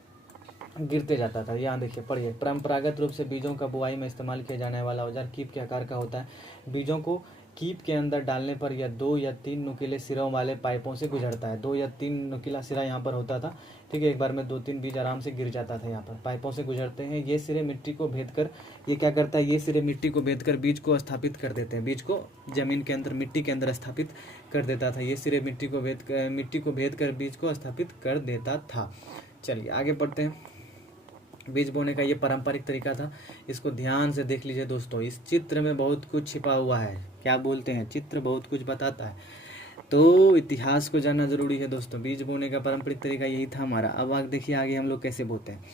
गिरते जाता था। यहाँ देखिए, पढ़िए, परंपरागत रूप से बीजों का बुआई में इस्तेमाल किया जाने वाला औजार कीप के आकार का होता है। बीजों को कीप के अंदर डालने पर यह 2 या 3 नुकीले सिरों वाले पाइपों से गुजरता है। 2 या 3 नुकीला सिरा यहाँ पर होता था। ठीक है, एक बार में 2-3 बीज आराम से गिर जाता था। यहाँ पर पाइपों से गुजरते हैं। ये सिरे मिट्टी को भेद कर, ये क्या करता है, ये सिरे मिट्टी को भेद कर बीज को स्थापित कर देते हैं। बीज को जमीन के अंदर, मिट्टी के अंदर स्थापित कर देता था। ये सिरे मिट्टी को भेद कर बीज को स्थापित कर देता था। चलिए आगे बढ़ते हैं। बीज बोने का ये पारंपरिक तरीका था। इसको ध्यान से देख लीजिए दोस्तों, इस चित्र में बहुत कुछ छिपा हुआ है। क्या बोलते हैं, चित्र बहुत कुछ बताता है, तो इतिहास को जानना जरूरी है दोस्तों। बीज बोने का पारंपरिक तरीका यही था हमारा। अब आगे देखिए, आगे हम लोग कैसे बोते हैं।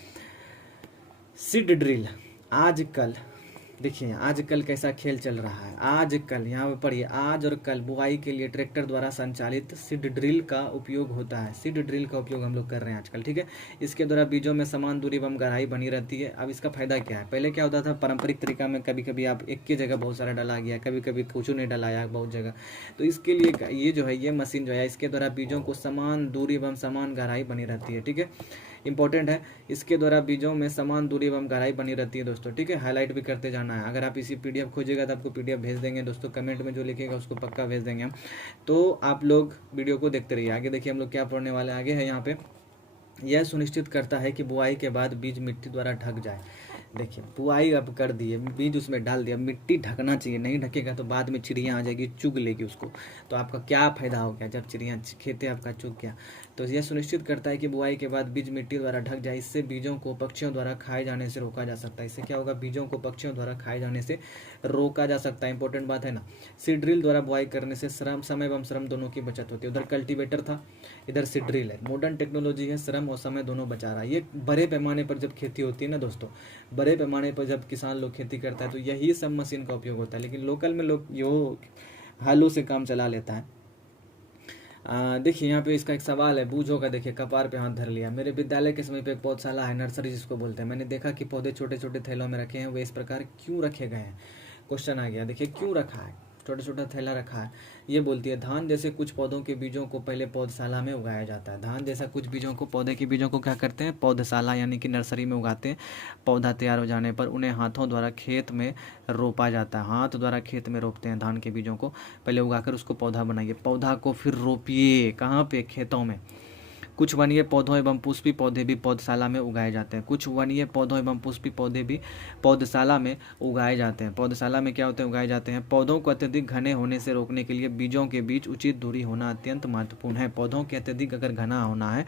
सीड ड्रिल, आजकल देखिए, आजकल कैसा खेल चल रहा है। आजकल, यहाँ पे पढ़िए, आज और कल बुआई के लिए ट्रैक्टर द्वारा संचालित सीड ड्रिल का उपयोग होता है। सीड ड्रिल का उपयोग हम लोग कर रहे हैं आजकल। ठीक है, इसके द्वारा बीजों में समान दूरी एवं गहराई बनी रहती है। अब इसका फायदा क्या है, पहले क्या होता था, पारंपरिक तरीका में कभी कभी आप एक की जगह बहुत सारा डाला गया, कभी कभी कुछ नहीं डलाया बहुत जगह। तो इसके लिए ये जो है, ये मशीन जो है, इसके द्वारा बीजों को समान दूरी एवं समान गहराई बनी रहती है। ठीक है, इंपॉर्टेंट है, इसके द्वारा बीजों में समान दूरी एवं गहराई बनी रहती है दोस्तों। ठीक है, हाईलाइट भी करते जाना है। अगर आप इसी पीडीएफ खोजिएगा तो आपको पीडीएफ भेज देंगे दोस्तों, कमेंट में जो लिखेगा उसको पक्का भेज देंगे हम। तो आप लोग वीडियो को देखते रहिए। आगे देखिए, हम लोग क्या पढ़ने वाले आगे है। यहाँ पे यह सुनिश्चित करता है कि बुआई के बाद बीज मिट्टी द्वारा ढक जाए। देखिए, बुआई अब कर दिए, बीज उसमें डाल दिया, मिट्टी ढकना चाहिए, नहीं ढकेगा तो बाद में चिड़िया आ जाएगी, चुग लेगी उसको। तो आपका क्या फायदा हो गया जब चिड़िया खेते आपका चुग गया। तो यह सुनिश्चित करता है कि बुआई के बाद बीज मिट्टी द्वारा ढक जाए। इससे बीजों को पक्षियों द्वारा खाए जाने से रोका जा सकता है। इससे क्या होगा, बीजों को पक्षियों द्वारा खाए जाने से रोका जा सकता है। इंपॉर्टेंट बात है ना। सीड ड्रिल द्वारा बुआई करने से समय एवं श्रम दोनों की बचत होती है। उधर कल्टीवेटर था, इधर सीड ड्रिल है। मॉडर्न टेक्नोलॉजी है, श्रम और समय दोनों बचा रहा है। ये बड़े पैमाने पर जब खेती होती है ना दोस्तों, बड़े पैमाने पर जब किसान लोग खेती करता है तो यही सब मशीन का उपयोग होता है। लेकिन लोकल में लोग यो हालों से काम चला लेता है। देखिए, यहाँ पे इसका एक सवाल है, बूझ होगा। देखिए, कपार पे हाथ धर लिया। मेरे विद्यालय के समय पे एक पौधशाला है, नर्सरी जिसको बोलते हैं। मैंने देखा कि पौधे छोटे छोटे थैलों में रखे हैं। वे इस प्रकार क्यों रखे गए हैं, क्वेश्चन आ गया। देखिए, क्यों रखा है, छोटा छोटा थैला रखा है। ये बोलती है, धान जैसे कुछ पौधों के बीजों को पहले पौधशाला में उगाया जाता है। धान जैसा कुछ बीजों को, पौधे के बीजों को क्या करते हैं, पौधशाला यानी कि नर्सरी में उगाते हैं। पौधा तैयार हो जाने पर उन्हें हाथों द्वारा खेत में रोपा जाता है। हाथ द्वारा खेत में रोपते हैं धान के बीजों को, पहले उगाकर उसको पौधा बनाइए, पौधा को फिर रोपिए। कहाँ पे, खेतों में। कुछ वनीय पौधों एवं पुष्पी पौधे भी पौधशाला में उगाए जाते हैं। कुछ वनीय पौधों एवं पुष्पी पौधे भी पौधशाला में उगाए जाते हैं। पौधशाला में क्या होते हैं, उगाए जाते हैं। पौधों को अत्यधिक घने होने से रोकने के लिए बीजों के बीच उचित दूरी होना अत्यंत महत्वपूर्ण है। पौधों के अत्यधिक अगर घना होना है,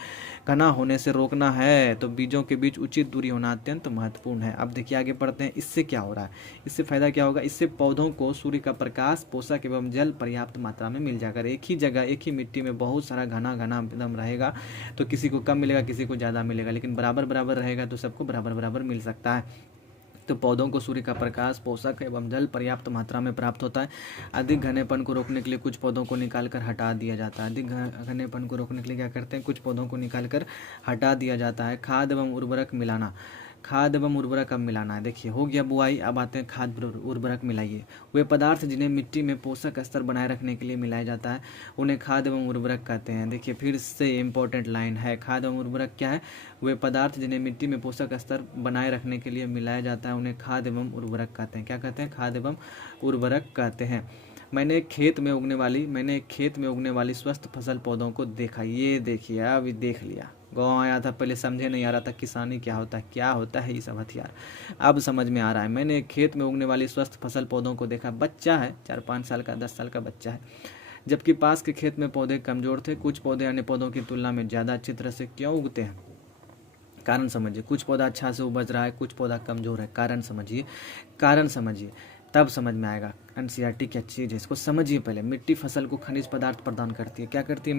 घना होने से रोकना है तो बीजों के बीच उचित दूरी होना अत्यंत महत्वपूर्ण है। अब देखिए, आगे बढ़ते हैं। इससे क्या हो रहा है, इससे फायदा क्या होगा, इससे पौधों को सूर्य का प्रकाश, पोषक एवं जल पर्याप्त मात्रा में मिल जाएगा। एक ही जगह, एक ही मिट्टी में बहुत सारा घना घना एकदम रहेगा तो किसी को कम मिलेगा, किसी को ज़्यादा मिलेगा, लेकिन बराबर बराबर रहेगा तो सबको बराबर बराबर मिल सकता है। तो पौधों को सूर्य का प्रकाश, पोषक एवं जल पर्याप्त मात्रा में प्राप्त होता है। अधिक घनेपन को रोकने के लिए कुछ पौधों को निकाल कर हटा दिया जाता है। अधिक घनेपन को रोकने के लिए क्या करते हैं, कुछ पौधों को निकाल कर हटा दिया जाता है। खाद एवं उर्वरक मिलाना, खाद एवं उर्वरक अब मिलाना है। देखिए हो गया बुआई, अब आते हैं खाद उर्वरक मिलाइए। वे पदार्थ जिन्हें मिट्टी में पोषक स्तर बनाए रखने के लिए मिलाया जाता है उन्हें खाद एवं उर्वरक कहते हैं। देखिए फिर से इंपॉर्टेंट लाइन है, खाद एवं उर्वरक क्या है, वे पदार्थ जिन्हें मिट्टी में पोषक स्तर बनाए रखने के लिए मिलाया जाता है उन्हें खाद एवं उर्वरक कहते हैं। क्या कहते हैं, खाद एवं उर्वरक कहते हैं। मैंने एक खेत में उगने वाली स्वस्थ फसल पौधों को देखा। ये देखिए अभी देख लिया, गाँव आया था पहले समझे नहीं आ रहा था किसानी क्या होता है ये सब हथियार, अब समझ में आ रहा है। मैंने एक खेत में उगने वाली स्वस्थ फसल पौधों को देखा। बच्चा है, 4-5 साल का, 10 साल का बच्चा है, जबकि पास के खेत में पौधे कमजोर थे। कुछ पौधे अन्य पौधों की तुलना में ज़्यादा अच्छी तरह से क्यों उगते हैं, कारण समझिए। कुछ पौधा अच्छा से उपज रहा है, कुछ पौधा कमजोर है, कारण समझिए, तब समझ में आएगा एनसीईआरटी क्या चीज़ है, इसको समझिए पहले। मिट्टी फसल को खनिज पदार्थ प्रदान करती है। क्या करती है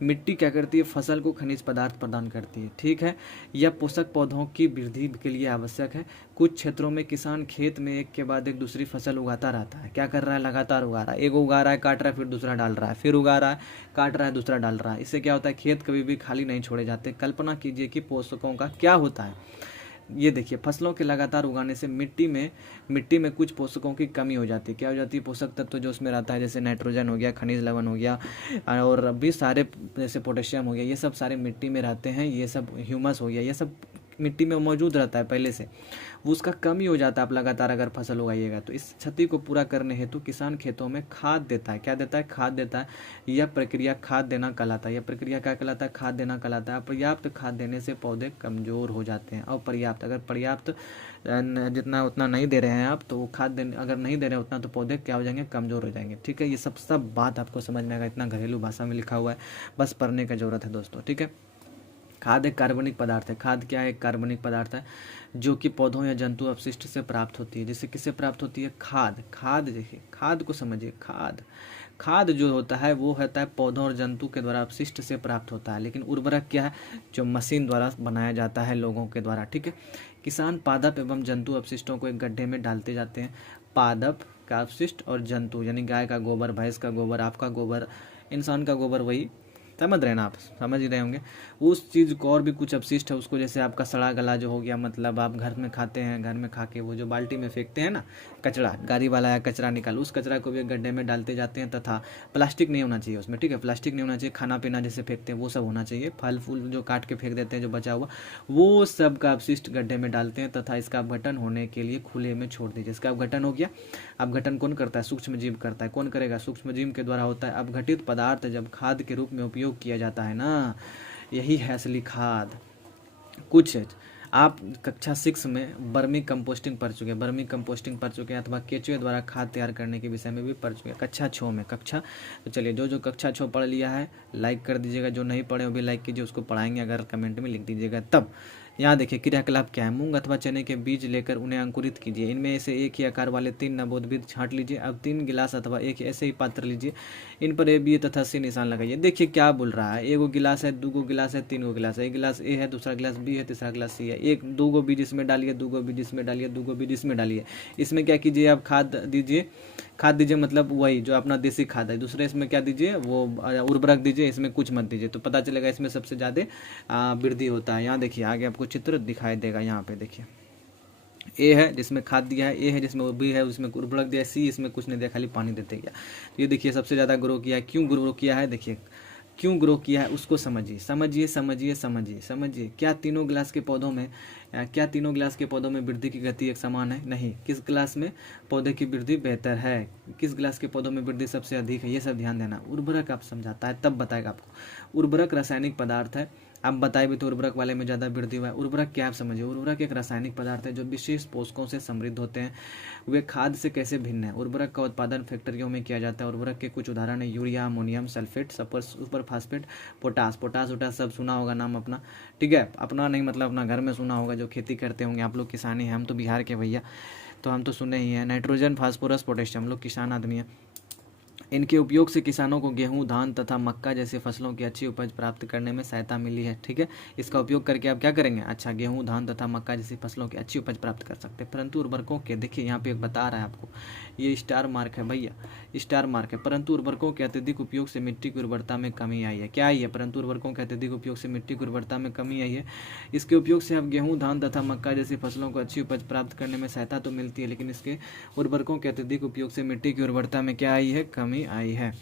मिट्टी क्या करती है, फसल को खनिज पदार्थ प्रदान करती है, ठीक है। यह पोषक पौधों की वृद्धि के लिए आवश्यक है। कुछ क्षेत्रों में किसान खेत में एक के बाद एक दूसरी फसल उगाता रहता है। क्या कर रहा है, लगातार उगा रहा है, एक उगा रहा है, काट रहा है, फिर दूसरा डाल रहा है, फिर उगा रहा है, काट रहा है, दूसरा डाल रहा है। इससे क्या होता है, खेत कभी भी खाली नहीं छोड़े जाते। कल्पना कीजिए कि पोषकों का क्या होता है। ये देखिए फसलों के लगातार उगाने से मिट्टी में कुछ पोषकों की कमी हो जाती है। क्या हो जाती है, पोषक तत्व जो उसमें रहता है, जैसे नाइट्रोजन हो गया, खनिज लवण हो गया, और भी सारे जैसे पोटेशियम हो गया, ये सब सारे मिट्टी में रहते हैं। ये सब ह्यूमस हो गया, ये सब मिट्टी में मौजूद रहता है पहले से, वो उसका कमी हो जाता है आप लगातार अगर फसल उगाइएगा तो। इस क्षति को पूरा करने हेतु किसान खेतों में खाद देता है। क्या देता है, खाद देता है। यह प्रक्रिया खाद देना कहलाता है। यह प्रक्रिया क्या कहलाता है, खाद देना कहलाता है। अपर्याप्त खाद देने से पौधे कमजोर हो जाते हैं। और पर्याप्त, अगर पर्याप्त जितना उतना नहीं दे रहे हैं आप, तो वो खाद देने अगर नहीं दे रहे हैं उतना, तो पौधे क्या हो जाएंगे, कमजोर हो जाएंगे, ठीक है। ये सब बात आपको समझ में आएगा, इतना घरेलू भाषा में लिखा हुआ है, बस पढ़ने की जरूरत है दोस्तों, ठीक है। खाद एक कार्बनिक पदार्थ है। खाद क्या है, एक कार्बनिक पदार्थ है जो कि पौधों या जंतु अपशिष्ट से प्राप्त होती है। जिससे किससे प्राप्त होती है, खाद देखिए, खाद को समझिए। खाद जो होता है वो होता है पौधों और जंतु के द्वारा अपशिष्ट से प्राप्त होता है। लेकिन उर्वरक क्या है, जो मशीन द्वारा बनाया जाता है लोगों के द्वारा, ठीक है। किसान पादप एवं जंतु अपशिष्टों को एक गड्ढे में डालते जाते हैं। पादप का अपशिष्ट और जंतु यानी गाय का गोबर, भैंस का गोबर, आपका गोबर, इंसान का गोबर, वही समझ रहे हैं ना, आप समझ ही रहे होंगे। उस चीज़ को और भी कुछ अपशिष्ट है उसको, जैसे आपका सड़ा गला जो हो गया, मतलब आप घर में खाते हैं, घर में खा के वो जो बाल्टी में फेंकते हैं ना कचरा, गाड़ी वाला या कचरा निकाल, उस कचरा को भी एक गड्ढे में डालते जाते हैं। तथा प्लास्टिक नहीं होना चाहिए उसमें, ठीक है, प्लास्टिक नहीं होना चाहिए। खाना पीना जैसे फेंकते हैं वो सब होना चाहिए। फल फूल जो काट के फेंक देते हैं जो बचा हुआ, वो सब का अपशिष्ट गड्ढे में डालते हैं तथा इसका अपघटन होने के लिए खुले में छोड़ दीजिए। इसका अपघटन हो गया, अपघटन कौन करता है, सूक्ष्म जीव करता है। कौन करेगा, सूक्ष्म जीव के द्वारा होता है। अपघटित पदार्थ जब खाद के रूप में उपयोग किया जाता है ना, यही है असली खाद। कुछ आप कक्षा 6 में वर्मी कंपोस्टिंग पढ़ चुके हैं, अथवा केचुए द्वारा खाद तैयार करने के विषय में भी पढ़ चुके हैं कक्षा 6 में। तो चलिए जो कक्षा 6 पढ़ लिया है लाइक कर दीजिएगा, जो नहीं पढ़े वो भी लाइक कीजिए, उसको पढ़ाएंगे अगर कमेंट में लिख दीजिएगा तब। यहाँ देखिए क्रियाकलाप क्या है, मूंग अथवा चने के बीज लेकर उन्हें अंकुरित कीजिए। इनमें से एक ही आकार वाले 3 नवोदित बीज छांट लीजिए। अब 3 गिलास अथवा एक ऐसे ही पात्र लीजिए, इन पर ए बी तथा सी निशान लगाइए। देखिए क्या बोल रहा है, 1 गिलास है, 2 गिलास है, 3 गिलास है। 1 गिलास ए है, दूसरा गिलास बी है, तीसरा गिलास सी है। 2 बीज इसमें डालिए, 2 बीज इसमें डालिए, 2 बीज इसमें डालिए। इसमें क्या कीजिए, आप खाद दीजिए, मतलब वही जो अपना देसी खाद है। दूसरे इसमें क्या दीजिए, वो उर्वरक दीजिए, इसमें कुछ मत दीजिए, तो पता चलेगा इसमें सबसे ज़्यादा वृद्धि होता है। यहाँ देखिए आगे आपको चित्र दिखाई देगा, यहाँ पे देखिए ए है जिसमें खाद दिया है, ए है जिसमें बी है उसमें उर्वरक दिया है, सी इसमें कुछ नहीं दिया, खाली पानी देते गया। तो ये देखिए सबसे ज़्यादा ग्रो किया है। क्यों ग्रो किया है, देखिए क्यों ग्रो किया है उसको समझिए। क्या तीनों गिलास के पौधों में वृद्धि की गति एक समान है? नहीं। किस गिलास में पौधे की वृद्धि बेहतर है, किस गिलास के पौधों में वृद्धि सबसे अधिक है, ये सब ध्यान देना। उर्वरक आप समझाता है तब बताएगा आपको। उर्वरक रासायनिक पदार्थ है, आप बताए भी तो उर्वरक वाले में ज़्यादा वृद्धि हुआ है। उर्वरक क्या आप समझिए, उर्वरक एक रासायनिक पदार्थ है जो विशेष पोषकों से समृद्ध होते हैं। वे खाद से कैसे भिन्न है? उर्वरक का उत्पादन फैक्ट्रियों में किया जाता है। उर्वरक के कुछ उदाहरण है urea, ammonium sulphate, super phosphate, potash सब सुना होगा नाम अपना, ठीक है, अपना नहीं मतलब अपना घर में सुना होगा, जो खेती करते होंगे आप लोग, किसानी हैं, हम तो बिहार के भैया, तो हम तो सुने ही हैं। नाइट्रोजन, फास्फोरस, पोटेशियम, हम लोग किसान आदमी हैं। इनके उपयोग से किसानों को गेहूं, धान तथा मक्का जैसे फसलों की अच्छी उपज प्राप्त करने में सहायता मिली है। ठीक है, इसका उपयोग करके आप क्या करेंगे, अच्छा गेहूं, धान तथा मक्का जैसी फसलों की अच्छी उपज प्राप्त कर सकते हैं। परंतु उर्वरकों के, देखिए यहाँ पे बता रहा है आपको, ये स्टार मार्क है भैया, स्टार मार्क है। परंतु उर्वरकों के अत्यधिक उपयोग से मिट्टी की उर्वरता में कमी आई है। क्या आई है, परंतु उर्वरकों के अत्यधिक उपयोग से मिट्टी की उर्वरता में कमी आई है। इसके उपयोग से अब गेहूं, धान तथा मक्का जैसी फसलों को अच्छी उपज प्राप्त करने में सहायता तो मिलती है, लेकिन इसके उर्वरकों के अत्यधिक उपयोग से मिट्टी की उर्वरता में क्या आई है, कमी आई है।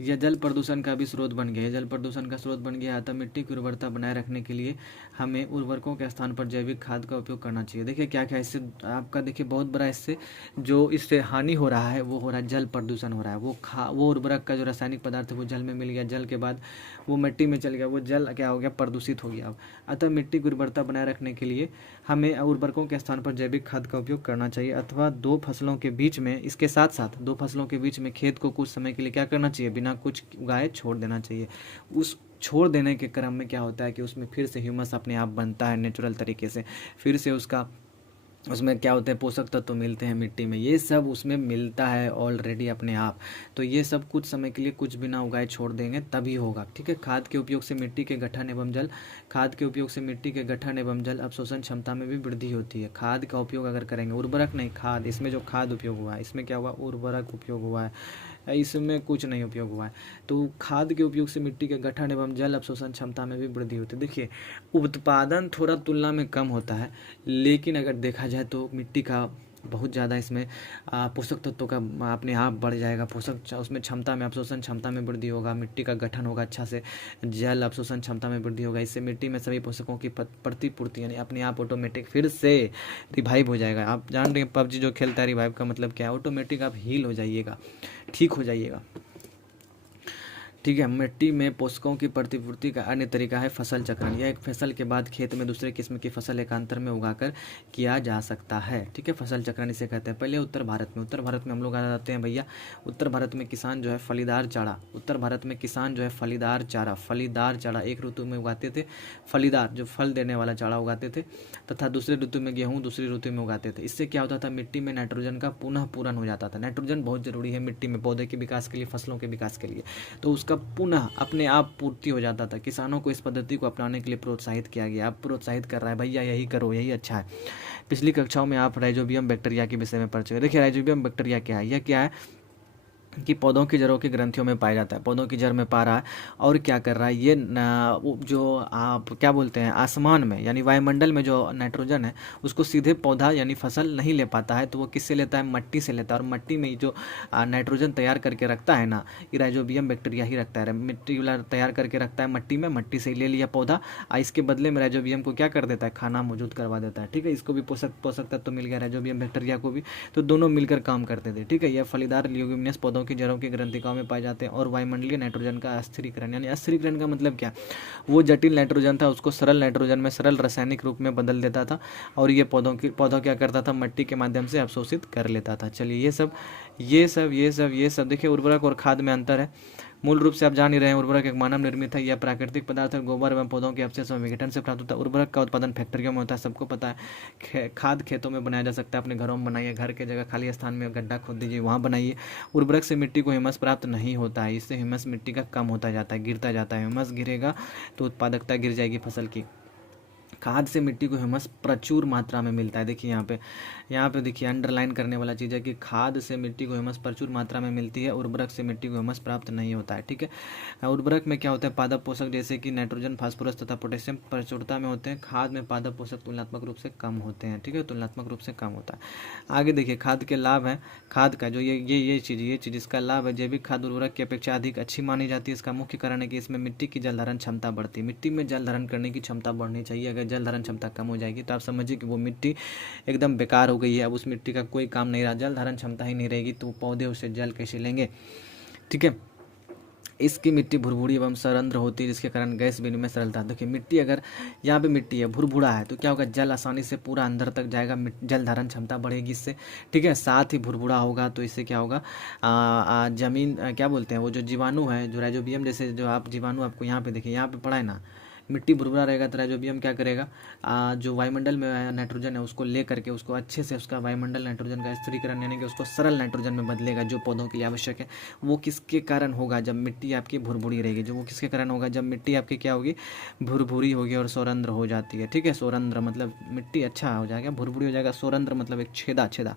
यह जल प्रदूषण का भी स्रोत बन गया है, जल प्रदूषण का स्रोत बन गया है। अतः मिट्टी की उर्वरता बनाए रखने के लिए हमें उर्वरकों के स्थान पर जैविक खाद का उपयोग करना चाहिए। देखिए क्या क्या इससे आपका, देखिए बहुत बड़ा इससे जो इससे हानि हो रहा है वो हो रहा है जल प्रदूषण हो रहा है। वो उर्वरक का जो रासायनिक पदार्थ है वो जल में मिल गया, जल के बाद वो मिट्टी में चल गया, वो जल क्या हो गया, प्रदूषित हो गया। अतः मिट्टी की उर्वरता बनाए रखने के लिए हमें उर्वरकों के स्थान पर जैविक खाद का उपयोग करना चाहिए, अथवा दो फसलों के बीच में, इसके साथ साथ दो फसलों के बीच में खेत को कुछ समय के लिए क्या करना चाहिए, बिना कुछ उगाए छोड़ देना चाहिए। उस छोड़ देने के क्रम में क्या होता है कि उसमें फिर से ह्यूमस अपने आप बनता है नेचुरल तरीके से, फिर से उसमें क्या होता है, पोषक तत्व तो मिलते हैं मिट्टी में, ये सब उसमें मिलता है ऑलरेडी अपने आप। तो ये सब कुछ समय के लिए कुछ बिना उगाए छोड़ देंगे तभी होगा। ठीक है, खाद के उपयोग से मिट्टी के गठन एवं जल, खाद के उपयोग से मिट्टी के गठन एवं जल अवशोषण क्षमता में भी वृद्धि होती है। खाद का उपयोग अगर करेंगे, उर्वरक नहीं खाद, इसमें जो खाद उपयोग हुआ है इसमें क्या हुआ, उर्वरक उपयोग हुआ है, इसमें कुछ नहीं उपयोग हुआ है। तो खाद के उपयोग से मिट्टी के गठन एवं जल अवशोषण क्षमता में भी वृद्धि होती है। देखिए उत्पादन थोड़ा तुलना में कम होता है, लेकिन अगर देखा जाए तो मिट्टी का बहुत ज़्यादा इसमें पोषक तत्वों का अपने आप बढ़ जाएगा, पोषक उसमें क्षमता में, अवशोषण क्षमता में वृद्धि होगा, मिट्टी का गठन होगा अच्छा से, जल अवशोषण क्षमता में वृद्धि होगा। इससे मिट्टी में सभी पोषकों की प्रतिपूर्ति यानी अपने आप ऑटोमेटिक फिर से रिवाइव हो जाएगा। आप जान रहे हैं पबजी जो खेलता है, रिवाइव का मतलब क्या है, ऑटोमेटिक आप हील हो जाइएगा, ठीक हो जाइएगा। ठीक है, मिट्टी में पोषकों की प्रतिपूर्ति का अन्य तरीका है फसल चक्रण। यह एक फसल के बाद खेत में दूसरे किस्म की फसल एकांतर में उगाकर किया जा सकता है। ठीक है, फसल चक्रण इसे कहते हैं। पहले उत्तर भारत में हम लोग आ जाते हैं भैया। उत्तर भारत में किसान जो है फलीदार चारा, उत्तर भारत में किसान जो है फलीदार चारा एक ऋतु में उगाते थे, फलीदार जो फल देने वाला चारा उगाते थे, तथा दूसरे ऋतु में गेहूँ दूसरी ऋतु में उगाते थे। इससे क्या होता था, मिट्टी में नाइट्रोजन का पुनः पूरण हो जाता था। नाइट्रोजन बहुत जरूरी है मिट्टी में, पौधे के विकास के लिए, फसलों के विकास के लिए, तो उसका पुनः अपने आप पूर्ति हो जाता था। किसानों को इस पद्धति को अपनाने के लिए प्रोत्साहित किया गया। अब प्रोत्साहित कर रहा है भैया, यही करो, यही अच्छा है। पिछली कक्षाओं में आप राइजोबियम बैक्टीरिया के विषय में पढ़ चुके। देखिए राइजोबियम बैक्टीरिया क्या है, यह क्या है कि पौधों की जड़ों की ग्रंथियों में पाया जाता है, पौधों की जड़ में पा रहा है, और क्या कर रहा है ये जो आप क्या बोलते हैं आसमान में यानी वायुमंडल में जो नाइट्रोजन है उसको सीधे पौधा यानी फसल नहीं ले पाता है, तो वो किससे लेता है, मट्टी से लेता है। और मट्टी में जो नाइट्रोजन तैयार करके रखता है ना, ये राइजोबियम बैक्टीरिया ही रखता है, मिट्टी वाला तैयार करके रखता है मट्टी में, मट्टी से ले लिया पौधा, इसके बदले में राइजोबियम को क्या कर देता है, खाना मौजूद करवा देता है। ठीक है, इसको भी पोषक तत्व तो मिल गया राइजोबियम बैक्टीरिया को भी, तो दोनों मिलकर काम करते थे। ठीक है, यह फलीदार ल्यूमिनस पौधों की जड़ों की ग्रंथिकाओं में पाए जाते हैं। और वायुमंडलीय नाइट्रोजन का अस्थिरीकरण, यानी अस्थिरीकरण का मतलब क्या, वो जटिल नाइट्रोजन था उसको सरल नाइट्रोजन में सरल रासायनिक रूप में बदल देता था, और ये पौधा क्या करता था, मट्टी के माध्यम से अवशोषित कर लेता था। चलिए ये सब देखिए उर्वरक और खाद में अंतर है। मूल रूप से आप जान ही रहे हैं, उर्वरक एक मानव निर्मित है, यह प्राकृतिक पदार्थ है, गोबर एवं पौधों के अवशेष एवं विघटन से प्राप्त होता है। उर्वरक का उत्पादन फैक्ट्रियों में होता है, सबको पता है। खाद खेतों में बनाया जा सकता है, अपने घरों में बनाइए, घर के जगह खाली स्थान में गड्ढा खोद दीजिए, वहाँ बनाइए। उर्वरक से मिट्टी को ह्यूमस प्राप्त नहीं होता है, इससे ह्यूमस मिट्टी का कम होता जाता है, गिरता जाता है। ह्यूमस गिरेगा तो उत्पादकता गिर जाएगी फसल की। खाद से मिट्टी को ह्यूमस प्रचुर मात्रा में मिलता है। देखिए यहाँ पे देखिए अंडरलाइन करने वाला चीज़ है कि खाद से मिट्टी को ह्यूमस प्रचुर मात्रा में मिलती है, उर्वरक से मिट्टी को ह्यूमस प्राप्त नहीं होता है। ठीक है, उर्वरक में क्या होता है, पादप पोषक जैसे कि नाइट्रोजन, फास्फोरस तथा पोटेशियम प्रचुरता में होते हैं। खाद में पादप पोषक तुलनात्मक रूप से कम होते हैं। ठीक है, तुलनात्मक रूप से कम होता है। आगे देखिए खाद के लाभ हैं। खाद का जो ये चीज़ इसका लाभ है, जैविक खाद उर्वरक की अपेक्षा अधिक अच्छी मानी जाती है। इसका मुख्य कारण है कि इसमें मिट्टी की जल धारण क्षमता बढ़ती है। मिट्टी में जल धारण करने की क्षमता बढ़नी चाहिए। अगर जल धारण क्षमता कम हो जाएगी तो आप समझिए कि वो मिट्टी एकदम बेकार हो गई है, अब उस मिट्टी का कोई काम नहीं रहा, जल धारण क्षमता ही नहीं रहेगी, तो पौधे उससे जल कैसे लेंगे। ठीक है, इसकी मिट्टी भुरभुरी एवं सरंध्र होती है, जिसके कारण गैस विनिमय सरलता। देखिए मिट्टी अगर यहाँ पे मिट्टी है भुरभुरा है तो क्या होगा, जल आसानी से पूरा अंदर तक जाएगा, जल धारण क्षमता बढ़ेगी इससे। ठीक है, साथ ही भुरभुरा होगा तो इससे क्या होगा, जमीन क्या बोलते हैं, वो जो जीवाणु है, जो राइजोबियम जैसे जो आप जीवाणु आपको यहाँ पे देखिए, यहाँ पे पढ़ा है ना, मिट्टी भुरभुरा रहेगा तो राइजोबियम क्या करेगा, जो वायुमंडल में नाइट्रोजन है उसको ले करके उसको अच्छे से उसका वायुमंडल नाइट्रोजन का स्थिरीकरण यानी कि उसको सरल नाइट्रोजन में बदलेगा, जो पौधों के लिए आवश्यक है। वो किसके कारण होगा, जब मिट्टी आपकी भुरभुरी रहेगी। जो वो किसके कारण होगा, जब मिट्टी आपकी क्या होगी, भुरभुरी होगी और सौरंध्र हो जाती है। ठीक है, सौरंध्र मतलब मिट्टी अच्छा हो जाएगा, भुरभुरी हो जाएगा, सौरंध्र मतलब एक छेदा छेदा।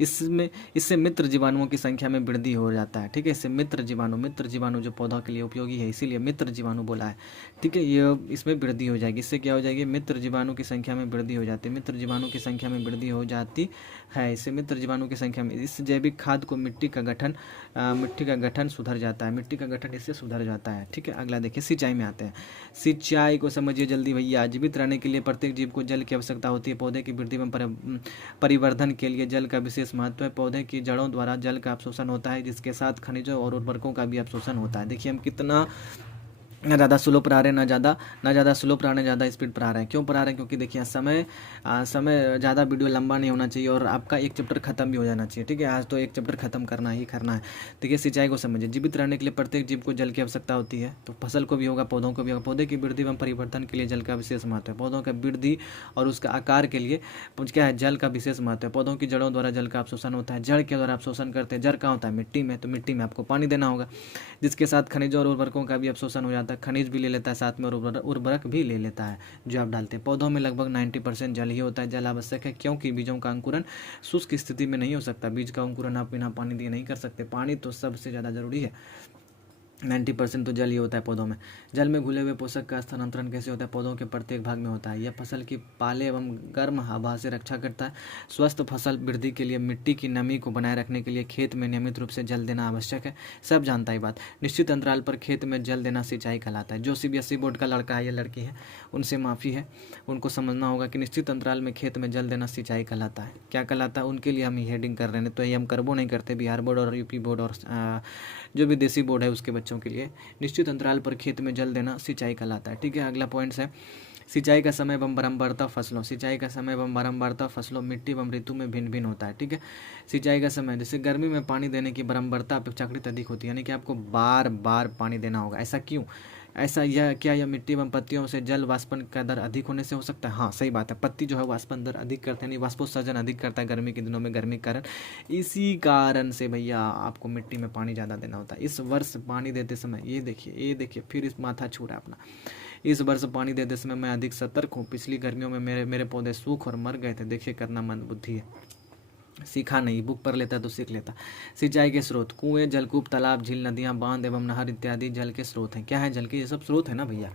इससे मित्र जीवाणुओं की संख्या में वृद्धि हो जाता है। ठीक है, इससे मित्र जीवाणु जो पौधों के लिए उपयोगी है, इसीलिए मित्र जीवाणु बोला है। ठीक है, ये इसमें वृद्धि हो जाएगी। इससे क्या हो जाएगी, मित्र जीवाणु की संख्या में वृद्धि हो जाती है। मित्र जीवाणु की संख्या में वृद्धि हो जाती है। इससे मित्र जीवाणु की संख्या में इस जैविक खाद को मिट्टी का गठन सुधर जाता है। मिट्टी का गठन इससे सुधर जाता है। ठीक है, अगला देखिए, सिंचाई में आते हैं। सिंचाई को समझिए जल्दी भैया। जीवित रहने के लिए प्रत्येक जीव को जल की आवश्यकता होती है। पौधे की वृद्धि में परिवर्धन के लिए जल का विशेष महत्व है। पौधे की जड़ों द्वारा जल का अवशोषण होता है, जिसके साथ खनिजों और उर्वरकों का भी अवशोषण होता है। देखिए हम कितना ना ज़्यादा स्लो पर आ रहे हैं, ना ज़्यादा स्लो पर आ रहे हैं, ज़्यादा स्पीड पर आ रहे हैं। क्यों पर आ रहे हैं, क्योंकि देखिए समय ज़्यादा वीडियो लंबा नहीं होना चाहिए और आपका एक चैप्टर खत्म भी हो जाना चाहिए। ठीक है, आज तो एक चैप्टर खत्म करना ही करना है। देखिए सिंचाई को समझिए। जीवित रहने के लिए प्रत्येक जीव को जल की आवश्यकता होती है, तो फसल को भी होगा, पौधों को भी होगा। पौधे की वृद्धि एवं परिवर्तन के लिए जल का विशेष महत्व है। पौधों का वृद्धि और उसका आकार के लिए क्या है, जल का विशेष महत्व है। पौधों की जड़ों द्वारा जल का अवशोषण होता है। जड़ के द्वारा अवशोषण करते हैं। जड़ कहाँ होता है, मिट्टी में, तो मिट्टी में आपको पानी देना होगा, जिसके साथ खनिजों और उर्वरकों का भी अवशोषण हो जाता है। खनिज भी ले लेता है साथ में और उर्वरक भी ले लेता है जो आप डालते हैं। पौधों में लगभग 90% जल ही होता है। जल आवश्यक है क्योंकि बीजों का अंकुरन शुष्क स्थिति में नहीं हो सकता। बीज का अंकुरन आप बिना पानी दिए नहीं कर सकते। पानी तो सबसे ज़्यादा जरूरी है। 90% तो जल ही होता है पौधों में। जल में घुले हुए पोषक का स्थानांतरण कैसे होता है, पौधों के प्रत्येक भाग में होता है। यह फसल की पाले एवं गर्म हवा से रक्षा करता है। स्वस्थ फसल वृद्धि के लिए मिट्टी की नमी को बनाए रखने के लिए खेत में नियमित रूप से जल देना आवश्यक है। सब जानता है बात। निश्चित अंतराल पर खेत में जल देना सिंचाई कहलाता है। जो CBSE बोर्ड का लड़का है या लड़की है उनसे माफ़ी है, उनको समझना होगा कि निश्चित अंतराल में खेत में जल देना सिंचाई कहलाता है। क्या कहलाता है, उनके लिए हम हेडिंग कर रहे हैं, तो ये हम करबो नहीं करते। बिहार बोर्ड और UP बोर्ड और जो विदेशी बोर्ड है उसके बच्चों के लिए निश्चित अंतराल पर खेत में जल देना सिंचाई कहलाता है। ठीक है, अगला पॉइंट है सिंचाई का समय एवं बारंबारता फसलों। सिंचाई का समय एवं बारंबारता फसलों, मिट्टी एवं ऋतु में भिन्न भिन्न होता है। ठीक है, सिंचाई का समय जैसे गर्मी में पानी देने की बारंबारता अपेक्षाकृत अधिक होती है, यानी कि आपको बार बार पानी देना होगा। ऐसा क्यों, ऐसा यह मिट्टी एवं पत्तियों से जल वाष्पन का दर अधिक होने से हो सकता है। हाँ सही बात है, पत्ती जो है वाष्पन दर अधिक करते हैं, वाष्पोत्सर्जन अधिक करता है गर्मी के दिनों में, गर्मी के कारण। इसी कारण से भैया आपको मिट्टी में पानी ज़्यादा देना होता है। इस वर्ष पानी देते समय ये देखिए फिर इस माथा छू रहा है अपना। इस वर्ष पानी देते समय मैं अधिक सतर्क हूँ। पिछली गर्मियों में मेरे पौधे सूख और मर गए थे। देखिए करना मंद बुद्धि है, सीखा नहीं, बुक पढ़ लेता तो सीख लेता। सिंचाई के स्रोत, कुएं, जलकूप, तालाब, झील, नदियां, बांध एवं नहर इत्यादि जल के स्रोत हैं। क्या है, जल के ये सब स्रोत है ना भैया,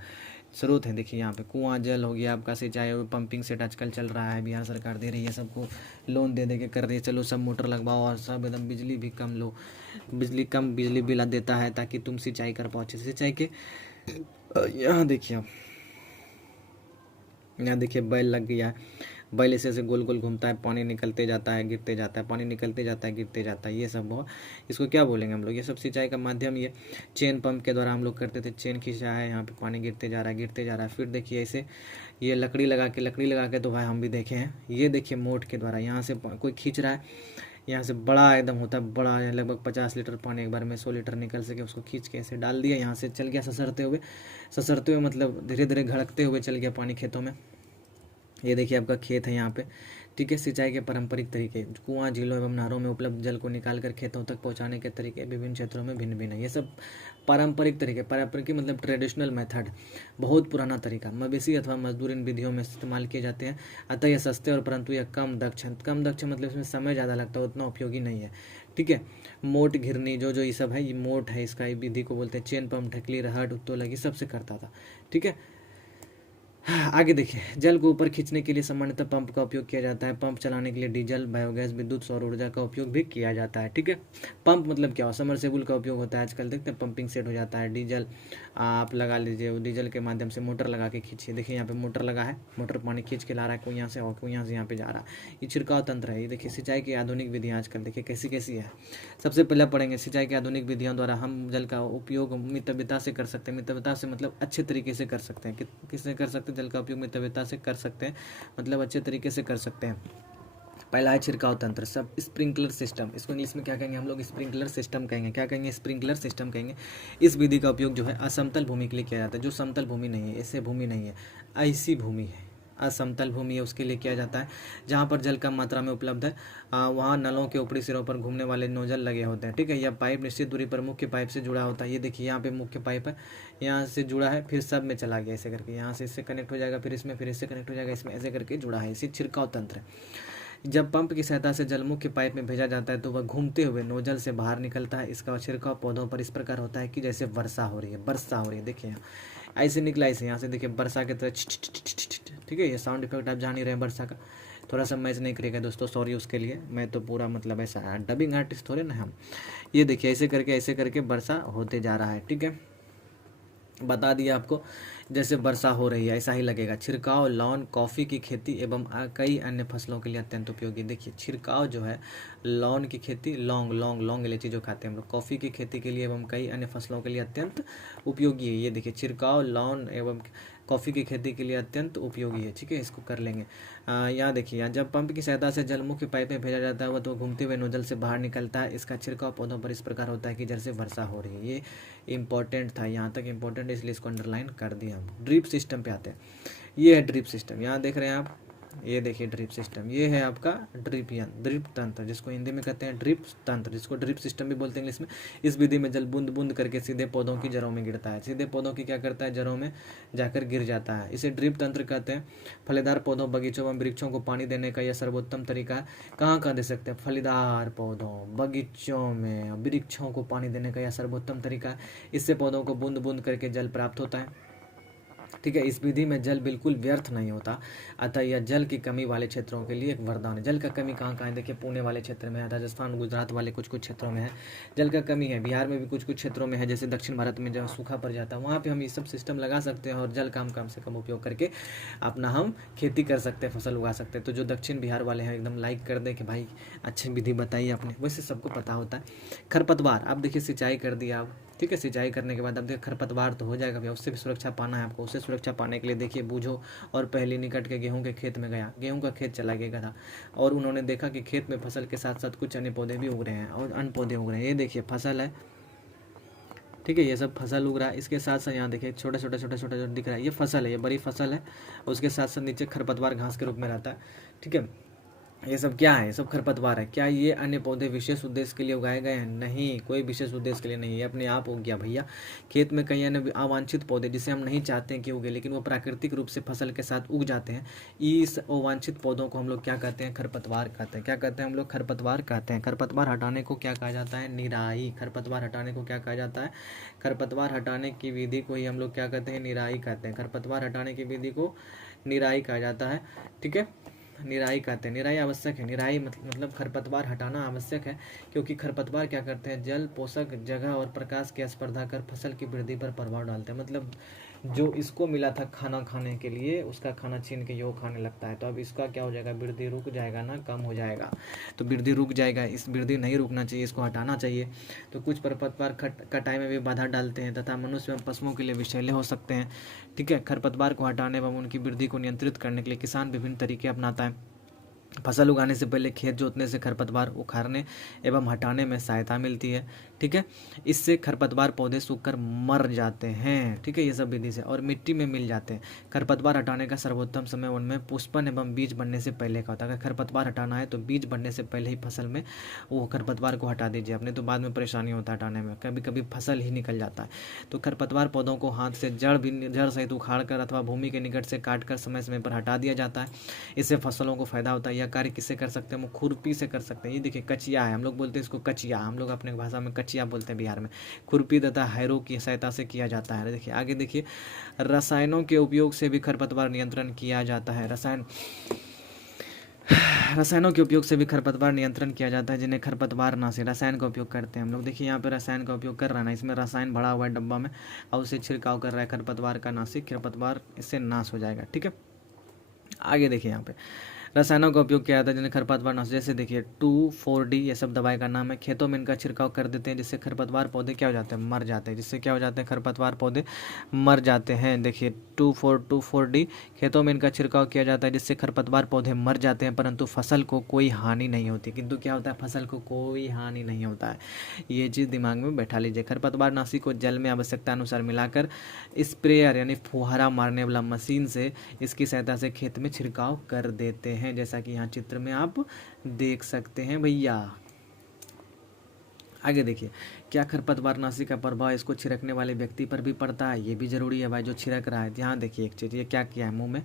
स्रोत है। देखिए यहाँ पे कुआं जल हो गया आपका, सिंचाई पंपिंग सेट आजकल चल रहा है, बिहार सरकार दे रही है सबको, लोन दे के कर रही है। चलो सब मोटर लगवाओ और सब एकदम बिजली भी कम लो, बिजली बिल देता है ताकि तुम सिंचाई कर पाओ। सिंचाई के यहाँ देखिए आप, यहाँ देखिए बैल लग गया है, बैल ऐसे गोल गोल घूमता है, पानी निकलते जाता है गिरते जाता है, पानी निकलते जाता है गिरते जाता है। ये सब बहुत, इसको क्या बोलेंगे हम लोग, ये सब सिंचाई का माध्यम। ये चेन पंप के द्वारा हम लोग करते थे, चेन खींचा है, यहाँ पे पानी गिरते जा रहा है। फिर देखिए ऐसे ये लकड़ी लगा के तो भाई हम भी देखे हैं। ये देखिए मोट के द्वारा यहाँ से कोई खींच रहा है, यहाँ से बड़ा एकदम होता है, बड़ा लगभग 50 लीटर पानी एक बार में 100 लीटर निकल सके, उसको खींच के ऐसे डाल दिया, यहाँ से चल गया ससरते हुए मतलब धीरे धीरे घड़कते हुए चल गया पानी खेतों में। ये देखिए आपका खेत है यहाँ पे। ठीक है, सिंचाई के पारंपरिक तरीके, कुआं, झीलों एवं नहरों में उपलब्ध जल को निकालकर खेतों तक पहुंचाने के तरीके विभिन्न क्षेत्रों में भिन्न भिन्न है। ये सब पारंपरिक तरीके, पारंपरिक मतलब ट्रेडिशनल मेथड, बहुत पुराना तरीका। मवेशी अथवा मजदूर इन विधियों में इस्तेमाल किए जाते हैं, अतः यह सस्ते और परंतु यह कम दक्ष मतलब इसमें समय ज़्यादा लगता है, उतना उपयोगी नहीं है। ठीक है, मोट, घिरनी जो ये सब है, ये मोट है, इसका विधि को बोलते हैं। चेन पंप, ढकली, रहट, उत्तोलन, ये सबसे करता था। ठीक है, आगे देखिए, जल को ऊपर खींचने के लिए सामान्यतः पंप का उपयोग किया जाता है। पंप चलाने के लिए डीजल, बायोगैस, विद्युत, सौर ऊर्जा का उपयोग भी किया जाता है। ठीक है, पंप मतलब क्या हो, समरसेबुल का उपयोग होता है। आजकल देखते हैं पंपिंग सेट हो जाता है। डीजल आप लगा लीजिए, डीजल के माध्यम से मोटर लगा के खींचिए। देखिए यहाँ पे मोटर लगा है, मोटर पानी खींच के ला रहा है, कुइयाँ से और कुइयाँ से यहाँ पे जा रहा है। ये छिड़काव तंत्र है। ये देखिए सिंचाई की आधुनिक विधियाँ आजकल देखिए कैसी कैसी है। सबसे पहले पढ़ेंगे सिंचाई की आधुनिक विधियों द्वारा हम जल का उपयोग मितव्यता से कर सकते हैं। मितव्यता से मतलब अच्छे तरीके से कर सकते हैं। किससे कर सकते हैं, जल का उपयोग मितव्यता से कर सकते हैं, मतलब अच्छे तरीके से कर सकते हैं। पहला है छिड़काव तंत्र, सब स्प्रिंकलर सिस्टम, इसको इंग्लिश में क्या कहेंगे हम लोग, स्प्रिंकलर सिस्टम कहेंगे। क्या कहेंगे, स्प्रिंकलर सिस्टम कहेंगे। इस विधि का उपयोग जो है असमतल भूमि के लिए किया जाता है, जो समतल भूमि नहीं है, ऐसे भूमि नहीं है, ऐसी भूमि है, असमतल भूमि है, उसके लिए किया जाता है। जहाँ पर जल कम मात्रा में उपलब्ध है वहाँ नलों के ऊपरी सिरों पर घूमने वाले नोजल लगे होते हैं, ठीक है। यह पाइप निश्चित दूरी पर मुख्य पाइप से जुड़ा होता है। ये देखिए यहाँ पे मुख्य पाइप है, यहाँ से जुड़ा है, फिर सब में चला गया ऐसे करके, यहाँ से इससे कनेक्ट हो जाएगा, फिर इसमें, फिर इससे कनेक्ट हो जाएगा, इसमें ऐसे करके जुड़ा है। इसी छिड़काव तंत्र है। जब पंप की सहायता से जल मुख्य पाइप में भेजा जाता है तो वह घूमते हुए नोजल से बाहर निकलता है। इसका छिड़काव पौधों पर इस प्रकार होता है कि जैसे वर्षा हो रही है, वर्षा हो रही है। देखिए यहाँ ऐसे निकला, ऐसे यहाँ से देखिए वर्षा की तरह, ठीक है। ये साउंड इफेक्ट आप जान ही रहे हैं वर्षा का, थोड़ा सा मैच नहीं करेगा दोस्तों, सॉरी उसके लिए। मैं तो पूरा मतलब ऐसा डबिंग आर्टिस्ट थोड़े ना हम। ये देखिए ऐसे करके वर्षा होते जा रहा है, ठीक है। बता दिया आपको, जैसे वर्षा हो रही है ऐसा ही लगेगा। छिड़काव लॉन, कॉफ़ी की खेती एवं कई अन्य फसलों के लिए अत्यंत उपयोगी। देखिए छिड़काव जो है लॉन की खेती, लौंग इलायची जो खाते हैं हम लोग, कॉफ़ी की खेती के लिए एवं कई अन्य फसलों के लिए अत्यंत उपयोगी है। ये देखिए छिड़काव लॉन एवं कॉफ़ी की खेती के लिए अत्यंत उपयोगी है, ठीक है। इसको कर लेंगे। यहाँ देखिए, यहाँ जब पंप की सहायता से जल मुख्य पाइप में भेजा जाता है वह तो घूमते हुए नोजल से बाहर निकलता है। इसका छिड़काव पौधों पर इस प्रकार होता है कि जैसे वर्षा हो रही है। ये इंपॉर्टेंट था, यहाँ तक इंपॉर्टेंट इसलिए इसको अंडरलाइन कर दिया हम। ड्रिप सिस्टम पे आते हैं। ये है ड्रिप सिस्टम, यहाँ देख रहे हैं आप, ये देखिए ड्रिप सिस्टम, ये है आपका ड्रिप तंत्र, जिसको हिंदी में कहते हैं ड्रिप तंत्र, जिसको ड्रिप सिस्टम भी बोलते हैं इंग्लिश में। इस विधि में जल बूंद बूंद करके सीधे पौधों की जड़ों में गिरता है, सीधे पौधों की क्या करता है, जड़ों में जाकर गिर जाता है। इसे ड्रिप तंत्र कहते हैं। फलीदार पौधों, बगीचों एवं वृक्षों को पानी देने का यह सर्वोत्तम तरीका है। कहाँ दे सकते हैं, फलीदार पौधों, बगीचों में, वृक्षों को पानी देने का यह सर्वोत्तम तरीका है। इससे पौधों को बूंद बूंद करके जल प्राप्त होता है, ठीक है। इस विधि में जल बिल्कुल व्यर्थ नहीं होता, अतः यह जल की कमी वाले क्षेत्रों के लिए एक वरदान है। जल का कमी कहाँ है, देखिए पुणे वाले क्षेत्र में है, राजस्थान गुजरात वाले कुछ क्षेत्रों में है जल का कमी है, बिहार में भी कुछ क्षेत्रों में है, जैसे दक्षिण भारत में जहाँ सूखा पड़ जाता है वहाँ पे हम ये सब सिस्टम लगा सकते हैं और जल कम से कम उपयोग करके अपना हम खेती कर सकते हैं, फसल उगा सकते हैं। तो जो दक्षिण बिहार वाले हैं एकदम लाइक कर दे कि भाई अच्छी विधि बताइए आपने, वैसे सबको पता होता है। खरपतवार, आप देखिए सिंचाई कर दिया आप, ठीक है। सिंचाई करने के बाद अब देखिए खरपतवार तो हो जाएगा भैया, उससे भी सुरक्षा पाना है आपको। उससे सुरक्षा पाने के लिए देखिए बूझो और पहले निकट के गेहूं के खेत में गया, गेहूं का खेत चला गया था और उन्होंने देखा कि खेत में फसल के साथ साथ कुछ अन्य पौधे भी उग रहे हैं और अन्य पौधे उग रहे हैं। ये देखिए फसल है, ठीक है, ये सब फसल उग रहा है। इसके साथ साथ यहाँ देखिए छोटा छोटा दिख रहा है, ये फसल है, ये बड़ी फसल है। उसके साथ साथ नीचे खरपतवार घास के रूप में रहता है, ठीक है। ये सब क्या है, ये सब खरपतवार है। क्या ये अन्य पौधे विशेष उद्देश्य के लिए उगाए गए हैं, नहीं, कोई विशेष उद्देश्य के लिए नहीं, ये अपने आप उग गया भैया। खेत में कई अन्य अवांछित पौधे जिसे हम नहीं चाहते हैं कि उगे, लेकिन वो प्राकृतिक रूप से फसल के साथ उग जाते हैं, इस अवांछित पौधों को हम लोग क्या कहते हैं, खरपतवार कहते हैं। क्या कहते हैं हम लोग, खरपतवार कहते हैं। खरपतवार हटाने को क्या कहा जाता है, निराई। खरपतवार हटाने को क्या कहा जाता है, खरपतवार हटाने की विधि को ही हम लोग क्या कहते हैं, निराई कहते हैं। खरपतवार हटाने की विधि को निराई कहा जाता है, ठीक है, निराई कहते हैं। निराई आवश्यक है, निराई मतलब खरपतवार हटाना आवश्यक है, क्योंकि खरपतवार क्या करते हैं, जल, पोषक, जगह और प्रकाश की स्पर्धा कर फसल की वृद्धि पर प्रभाव डालते हैं। मतलब जो इसको मिला था खाना खाने के लिए, उसका खाना छीन के यो खाने लगता है, तो अब इसका क्या हो जाएगा, वृद्धि रुक जाएगा ना, कम हो जाएगा। तो वृद्धि रुक जाएगा, इस वृद्धि नहीं रुकना चाहिए, इसको हटाना चाहिए। तो कुछ खरपतवार कटाई में भी बाधा डालते हैं तथा मनुष्य एवं पशुओं के लिए विषैले हो सकते हैं, ठीक है। खरपतवार को हटाने एवं उनकी वृद्धि को नियंत्रित करने के लिए किसान विभिन्न तरीके अपनाता है। फसल उगाने से पहले खेत जोतने से खरपतवार उखाड़ने एवं हटाने में सहायता मिलती है, ठीक है। इससे खरपतवार पौधे सूखकर मर जाते हैं, ठीक है, ये सब विधि से, और मिट्टी में मिल जाते हैं। खरपतवार हटाने का सर्वोत्तम समय उनमें पुष्पन एवं बीज बनने से पहले का होता है। अगर खरपतवार हटाना है तो बीज बनने से पहले ही फसल में वो खरपतवार को हटा दीजिए अपने, तो बाद में परेशानी होता है हटाने में, कभी कभी फसल ही निकल जाता है। तो खरपतवार पौधों को हाथ से जड़ सहित उखाड़ कर अथवा भूमि के निकट से काट कर समय पर हटा दिया जाता है। इससे फसलों को फायदा होता है। यह कार्य किससे कर सकते हैं, हम खुरपी से कर सकते हैं। ये देखिए कचिया है, हम लोग बोलते हैं इसको कचिया, हम लोग अपने भाषा में कचिया बोलते हैं बिहार में। खुरपी तथा हैरो की सहायता से किया जाता है। देखिए आगे देखिए, रसायनों के उपयोग से भी खरपतवार नियंत्रण किया जाता है। रसायनों के उपयोग से भी खरपतवार नियंत्रण किया जाता है, जिन्हें खरपतवार नाशी रसायन का उपयोग करते हैं हम लोग। देखिए यहाँ पे रसायन का उपयोग कर रहा है ना, इसमें रसायन भरा हुआ है डब्बा में और उसे छिड़काव कर रहा है खरपतवार का नाशी, खरपतवार इससे नाश हो जाएगा, ठीक है। आगे देखिए यहाँ पे रसायनों का उपयोग किया जाता है जिन्हें खरपतवार नाश, जैसे देखिए 2,4-D ये सब दवाई का नाम है। खेतों में इनका छिड़काव कर देते हैं जिससे खरपतवार पौधे क्या हो जाते हैं, मर जाते हैं। जिससे क्या हो जाते हैं, खरपतवार पौधे मर जाते हैं। देखिए 2,4-D खेतों में इनका छिड़काव किया जाता है जिससे खरपतवार पौधे मर जाते हैं, परंतु फसल को कोई हानि नहीं होती। किंतु क्या होता है, फसल को कोई हानि नहीं होता है। ये चीज़ दिमाग में बैठा लीजिए। खरपतवार नाशी को जल में आवश्यकता अनुसार मिलाकर स्प्रेयर यानी फुहारा मारने वाला मशीन से इसकी सहायता से खेत में छिड़काव कर देते हैं, जैसा कि यहाँ चित्र में आप देख सकते हैं भैया। आगे देखिए, क्या खरपतवार नाशी का प्रभाव इसको छिड़कने वाले व्यक्ति पर भी पड़ता है, ये भी जरूरी है भाई जो छिड़क रहा है। ध्यान देखिए एक चीज़, ये क्या किया है, मुंह में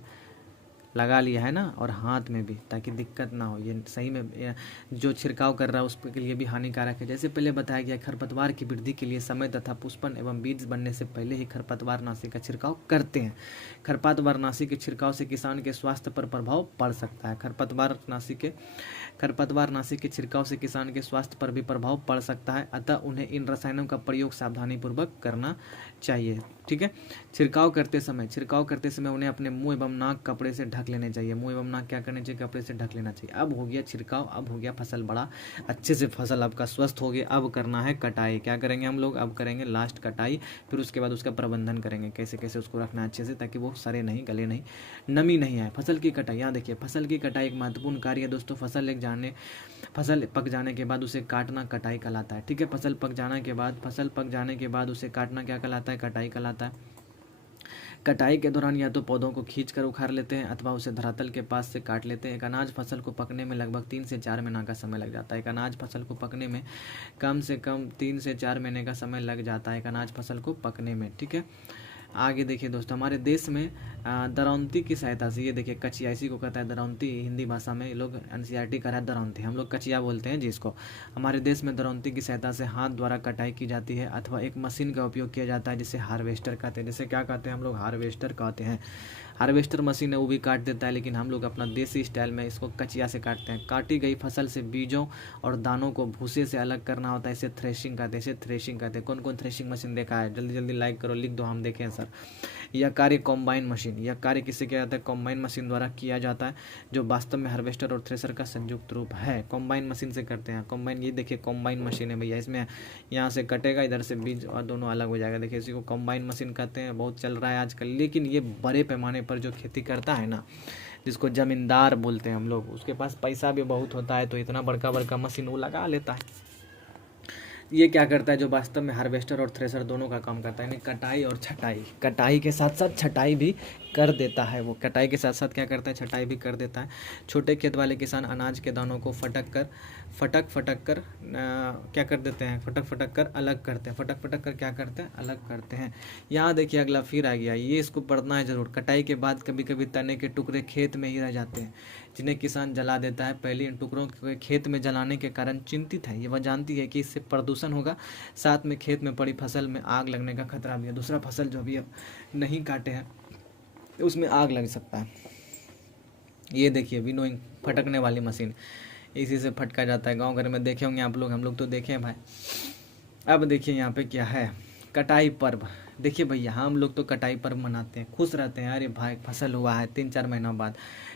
लगा लिया है ना, और हाथ में भी, ताकि दिक्कत ना हो। ये सही में जो छिड़काव कर रहा है उसके लिए भी हानिकारक है। जैसे पहले बताया गया, खरपतवार की वृद्धि के लिए समय तथा पुष्पन एवं बीज बनने से पहले ही खरपतवार नाशी का छिड़काव करते हैं। खरपतवार नाशी के छिड़काव से किसान के स्वास्थ्य पर प्रभाव पड़ सकता है। खरपतवार नाशी के छिड़काव से किसान के स्वास्थ्य पर भी प्रभाव पड़ सकता है, अतः उन्हें इन रसायनों का प्रयोग सावधानीपूर्वक करना चाहिए। ठीक है, छिड़काव करते समय उन्हें अपने मुंह एवं नाक कपड़े से ढक लेने चाहिए। मुंह एवं नाक क्या करने चाहिए, कपड़े से ढक लेना चाहिए। अब हो गया छिड़काव, अब हो गया फसल बड़ा अच्छे से, फसल आपका स्वस्थ हो गया। अब करना है कटाई। क्या करेंगे हम लोग, अब करेंगे लास्ट कटाई, फिर उसके बाद उसका प्रबंधन करेंगे, कैसे कैसे उसको रखना है अच्छे से ताकि वो सड़े नहीं, गले नहीं, नमी नहीं आए। फसल की कटाई, यहाँ देखिए फसल की कटाई एक महत्वपूर्ण कार्य है दोस्तों। फसल पक जाने के बाद उसे काटना कटाई कहलाता है। ठीक है, फसल पक जाने के बाद उसे काटना क्या कहलाता है, कटाई कहलाता है। कटाई के दौरान या तो पौधों को खींच कर उखाड़ लेते हैं अथवा उसे धरातल के पास से काट लेते हैं। एक अनाज फसल को पकने में लगभग 3 से 4 महीना का समय लग जाता है। एक अनाज फसल को पकने में कम से कम 3 से 4 महीने का समय लग जाता है एक अनाज फसल को पकने में। ठीक है, आगे देखिए दोस्तों, हमारे देश में दरौंती की सहायता से, ये देखिए कचिया, इसी को कहता है दरौंती, हिंदी भाषा में लोग एनसीईआरटी कर रहा है दरौंती, हम लोग कचिया बोलते हैं जिसको। हमारे देश में दरौंती की सहायता से हाथ द्वारा कटाई की जाती है अथवा एक मशीन का उपयोग किया जाता है जिसे हार्वेस्टर कहते हैं। जिसे क्या कहते हैं हम लोग, हार्वेस्टर कहते हैं। हार्वेस्टर मशीन है वो भी काट देता है, लेकिन हम लोग अपना देसी स्टाइल में इसको कचिया से काटते हैं। काटी गई फसल से बीजों और दानों को भूसे से अलग करना होता है, इसे थ्रेशिंग कहते हैं। कौन कौन थ्रेशिंग मशीन देखा है, जल्दी जल्दी लाइक करो, लिख दो, हम देखें सर। यह कार्य कॉम्बाइन मशीन, यह कार्य किससे किया जाता है, कॉम्बाइन मशीन द्वारा किया जाता है, जो वास्तव में हार्वेस्टर और थ्रेशर का संयुक्त रूप है। कॉम्बाइन मशीन से करते हैं। कॉम्बाइन, ये देखिए कॉम्बाइन मशीन है भैया, इसमें यहाँ से कटेगा, इधर से बीज और दोनों अलग हो जाएगा। देखिए इसी को कॉम्बाइन मशीन कहते हैं, बहुत चल रहा है आजकल। लेकिन ये बड़े पैमाने पर जो खेती करता है ना, जिसको जमींदार बोलते हैं हम लोग, उसके पास पैसा भी बहुत होता है, तो इतना बड़का बड़का मशीन वो लगा लेता है। ये क्या करता है, जो वास्तव में हार्वेस्टर और थ्रेशर दोनों का काम करता है, यानी कटाई और छटाई, कटाई के साथ साथ छटाई भी कर देता है। वो कटाई के साथ साथ क्या करता है, छटाई भी कर देता है। छोटे खेत वाले किसान अनाज के दानों को फटक कर क्या कर देते हैं, फटक कर अलग करते हैं। फटक कर क्या करते हैं, अलग करते हैं। यहाँ देखिए अगला फिर आ गया, ये इसको पढ़ना है जरूर। कटाई के बाद कभी कभी तने के टुकड़े खेत में ही रह जाते हैं, जिन्हें किसान जला देता है। पहले इन टुकड़ों को खेत में जलाने के कारण चिंतित है, ये वह जानती है कि इससे प्रदूषण होगा, साथ में खेत में पड़ी फसल में आग लगने का खतरा भी है। दूसरा फसल जो अभी नहीं काटे हैं उसमें आग लग सकता है। ये देखिए विनोइंग, फटकने वाली मशीन, इसी से फटका जाता है। गांव घर में देखे होंगे आप लोग, हम लोग तो देखे हैं भाई। अब देखिए यहाँ पे क्या है, कटाई पर्व। देखिए भैया हम लोग तो कटाई पर्व मनाते हैं, खुश रहते हैं, अरे भाई फसल हुआ है 3-4 महीनों बाद,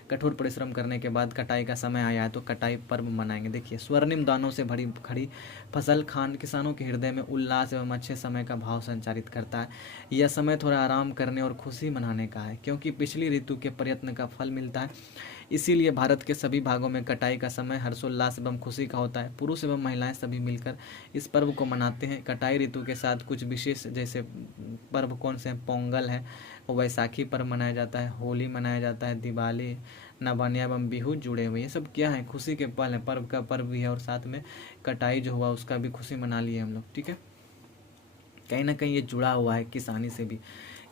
कठोर परिश्रम करने के बाद कटाई का समय आया है, तो कटाई पर्व मनाएंगे। देखिए स्वर्णिम दानों से भरी खड़ी फसल खान किसानों के हृदय में उल्लास एवं अच्छे समय का भाव संचारित करता है। यह समय थोड़ा आराम करने और खुशी मनाने का है, क्योंकि पिछली ऋतु के प्रयत्न का फल मिलता है। इसीलिए भारत के सभी भागों में कटाई का समय हर्षोल्लास एवं खुशी का होता है। पुरुष एवं महिलाएं सभी मिलकर इस पर्व को मनाते हैं। कटाई ऋतु के साथ कुछ विशेष जैसे पर्व कौन से हैं, पोंगल है, वैसाखी पर्व मनाया जाता है, होली मनाया जाता है, दिवाली, नवान्या एवं बिहू जुड़े हुए। ये सब क्या है, खुशी के पल है, पर्व का पर्व भी है, और साथ में कटाई जो हुआ उसका भी खुशी मना लिए हम लोग। ठीक है, कहीं ना कहीं ये जुड़ा हुआ है किसानी से भी,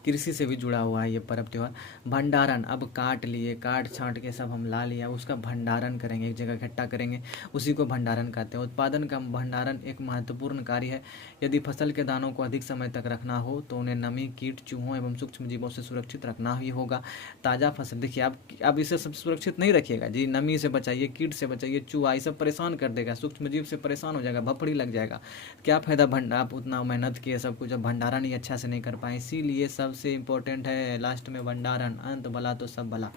कृषि से भी जुड़ा हुआ है ये पर्व त्यौहार। भंडारण, अब काट लिए, काट छाँट के सब हम ला लिया, उसका भंडारण करेंगे, एक जगह इकट्ठा करेंगे, उसी को भंडारण कहते हैं। उत्पादन का भंडारण एक महत्वपूर्ण कार्य है। यदि फसल के दानों को अधिक समय तक रखना हो तो उन्हें नमी, कीट, चूहों एवं सूक्ष्म जीवों से सुरक्षित रखना ही होगा। ताज़ा फसल, देखिए आप इसे सब सुरक्षित नहीं रखिएगा जी, नमी से बचाइए, कीट से बचाइए, चूहा ये सब परेशान कर देगा, सूक्ष्म जीव से परेशान हो जाएगा, भपड़ी लग जाएगा, क्या फ़ायदा। आप उतना मेहनत किए सब कुछ, जब भंडारण ही अच्छा से नहीं कर पाए। इसीलिए सबसे इम्पोर्टेंट है लास्ट में भंडारण, अंत भला तो सब भला।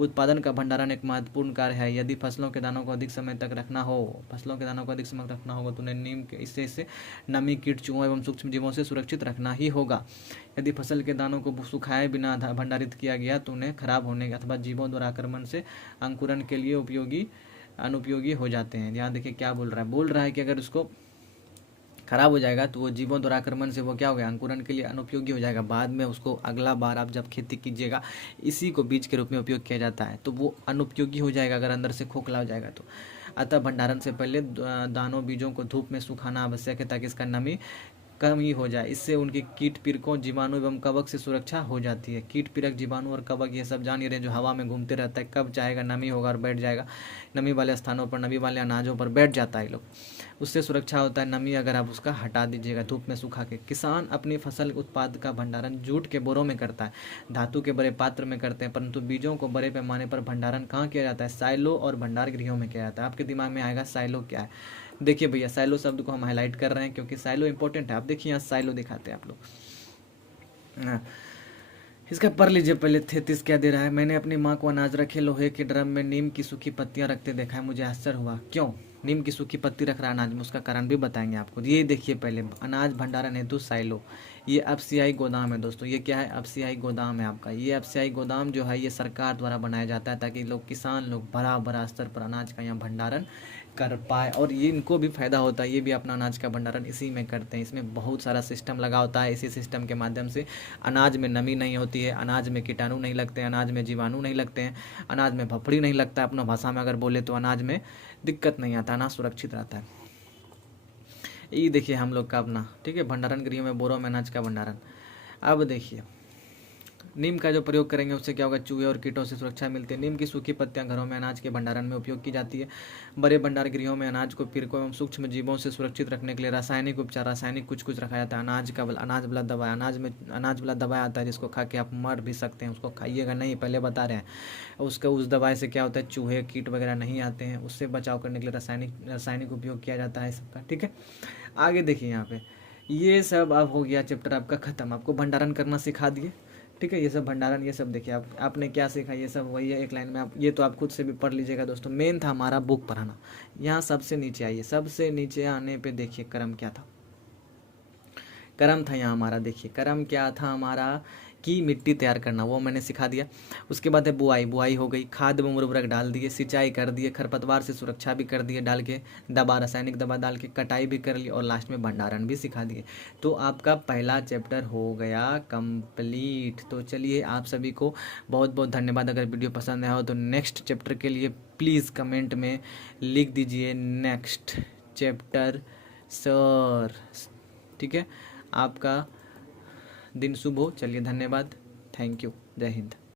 उत्पादन का भंडारण एक महत्वपूर्ण कार्य है। यदि फसलों के दानों को अधिक समय तक रखना हो, फसलों के दानों को अधिक समय तक रखना होगा तो उन्हें नीम के इससे नमी, कीट, चूहों एवं सूक्ष्म जीवों से सुरक्षित रखना ही होगा। यदि फसल के दानों को सुखाए बिना भंडारित किया गया तो उन्हें खराब होने अथवा जीवों द्वारा आक्रमण से अंकुरण के लिए अनुपयोगी हो जाते हैं। यहाँ देखिए क्या बोल रहा है कि अगर उसको खराब हो जाएगा तो वो जीवों द्वारा आक्रमण से वो क्या हो गया, अंकुरण के लिए अनुपयोगी हो जाएगा। बाद में उसको अगला बार आप जब खेती कीजिएगा, इसी को बीज के रूप में उपयोग किया जाता है, तो वो अनुपयोगी हो जाएगा अगर अंदर से खोखला हो जाएगा तो। अतः भंडारण से पहले दानों बीजों को धूप में सुखाना आवश्यक है ताकि इसका नमी कम ही हो जाए। इससे उनकी कीट पीड़कों, जीवाणु एवं कवक से सुरक्षा हो जाती है। कीट पीड़क, जीवाणु और कवक ये सब जान ही रहे जो हवा में घूमते रहता है, कब चाहेगा नमी होगा और बैठ जाएगा नमी वाले स्थानों पर, नमी वाले अनाजों पर बैठ जाता है लोग, उससे सुरक्षा होता है। नमी अगर आप उसका हटा दीजिएगा धूप में सुखा के। किसान अपनी फसल उत्पाद का भंडारण जूट के बोरों में करता है, धातु के बड़े पात्र में करते हैं, परंतु बीजों को बड़े पैमाने पर भंडारण कहाँ किया जाता है, साइलो और भंडार गृहों में किया जाता है। आपके दिमाग में आएगा साइलो क्या है। देखिए भैया, साइलो शब्द को हम हाईलाइट कर रहे हैं क्योंकि साइलो इंपॉर्टेंट है। आप देखिए यहाँ साइलो दिखाते हैं आप लोग। इसका पढ़ लीजिए पहले। 33 क्या दे रहा है, मैंने अपनी माँ को अनाज रखे लोहे के ड्रम में नीम की सूखी पत्तियां रखते देखा है, मुझे आश्चर्य हुआ। क्यों नीम की सूखी पत्ती रख रहा है अनाज में, उसका कारण भी बताएंगे आपको। ये देखिए पहले, अनाज भंडारण हेतु साइलो, ये एफसीआई गोदाम है दोस्तों। ये क्या है, एफसीआई गोदाम है आपका। ये एफसीआई गोदाम जो है ये सरकार द्वारा बनाया जाता है ताकि लोग, किसान लोग बड़ा स्तर पर अनाज का यहाँ भंडारण कर पाए, और ये इनको भी फायदा होता है। ये भी अपना अनाज का भंडारण इसी में करते हैं। इसमें बहुत सारा सिस्टम लगा होता है। इसी सिस्टम के माध्यम से अनाज में नमी नहीं होती है, अनाज में कीटाणु नहीं लगते हैं, अनाज में जीवाणु नहीं लगते हैं, अनाज में भफड़ी नहीं लगता है, अपना भाषा में अगर बोले तो अनाज में दिक्कत नहीं आता, अनाज सुरक्षित रहता है। ये देखिए हम लोग का अपना, ठीक है, भंडारण गृह में बोरों में अनाज का भंडारण। अब देखिए नीम का जो प्रयोग करेंगे उससे क्या होगा, चूहे और कीटों से सुरक्षा मिलती है। नीम की सूखी पत्तियां घरों में अनाज के भंडारण में उपयोग की जाती है। बड़े भंडार गृहों में अनाज को पीड़कों एवं सूक्ष्म जीवों से सुरक्षित रखने के लिए रासायनिक उपचार, रासायनिक कुछ रखा जाता है। अनाज वाला दवा, अनाज वाला दवा आता है जिसको खा के आप मर भी सकते हैं, उसको खाइएगा नहीं, पहले बता रहे हैं। उस दवाई से क्या होता है, चूहे कीट वगैरह नहीं आते हैं, उससे बचाव करने के लिए रासायनिक उपयोग किया जाता है सबका, ठीक है। आगे देखिए यहाँ पे, ये सब अब हो गया चैप्टर आपका खत्म, आपको भंडारण करना सिखा दिए, ठीक है। ये सब भंडारण, ये सब देखिए आपने क्या सीखा, ये सब वही है एक लाइन में। आप ये तो आप खुद से भी पढ़ लीजिएगा दोस्तों। मेन था हमारा बुक पढ़ाना। यहाँ सबसे नीचे आइए, सबसे नीचे आने पे देखिए क्रम क्या था, क्रम था यहाँ हमारा। देखिए क्रम क्या था हमारा, की मिट्टी तैयार करना, वो मैंने सिखा दिया। उसके बाद है बुआई हो गई, खाद में उर्वरक डाल दिए, सिंचाई कर दिए, खरपतवार से सुरक्षा भी कर दिए डाल के, दवा, रासायनिक दवा डाल के, कटाई भी कर ली, और लास्ट में भंडारण भी सिखा दिए। तो आपका पहला चैप्टर हो गया कंप्लीट। तो चलिए आप सभी को बहुत बहुत धन्यवाद। अगर वीडियो पसंद आया हो तो नेक्स्ट चैप्टर के लिए प्लीज़ कमेंट में लिख दीजिए नेक्स्ट चैप्टर सर, ठीक है। आपका दिन शुभ हो। चलिए धन्यवाद, थैंक यू, जय हिंद।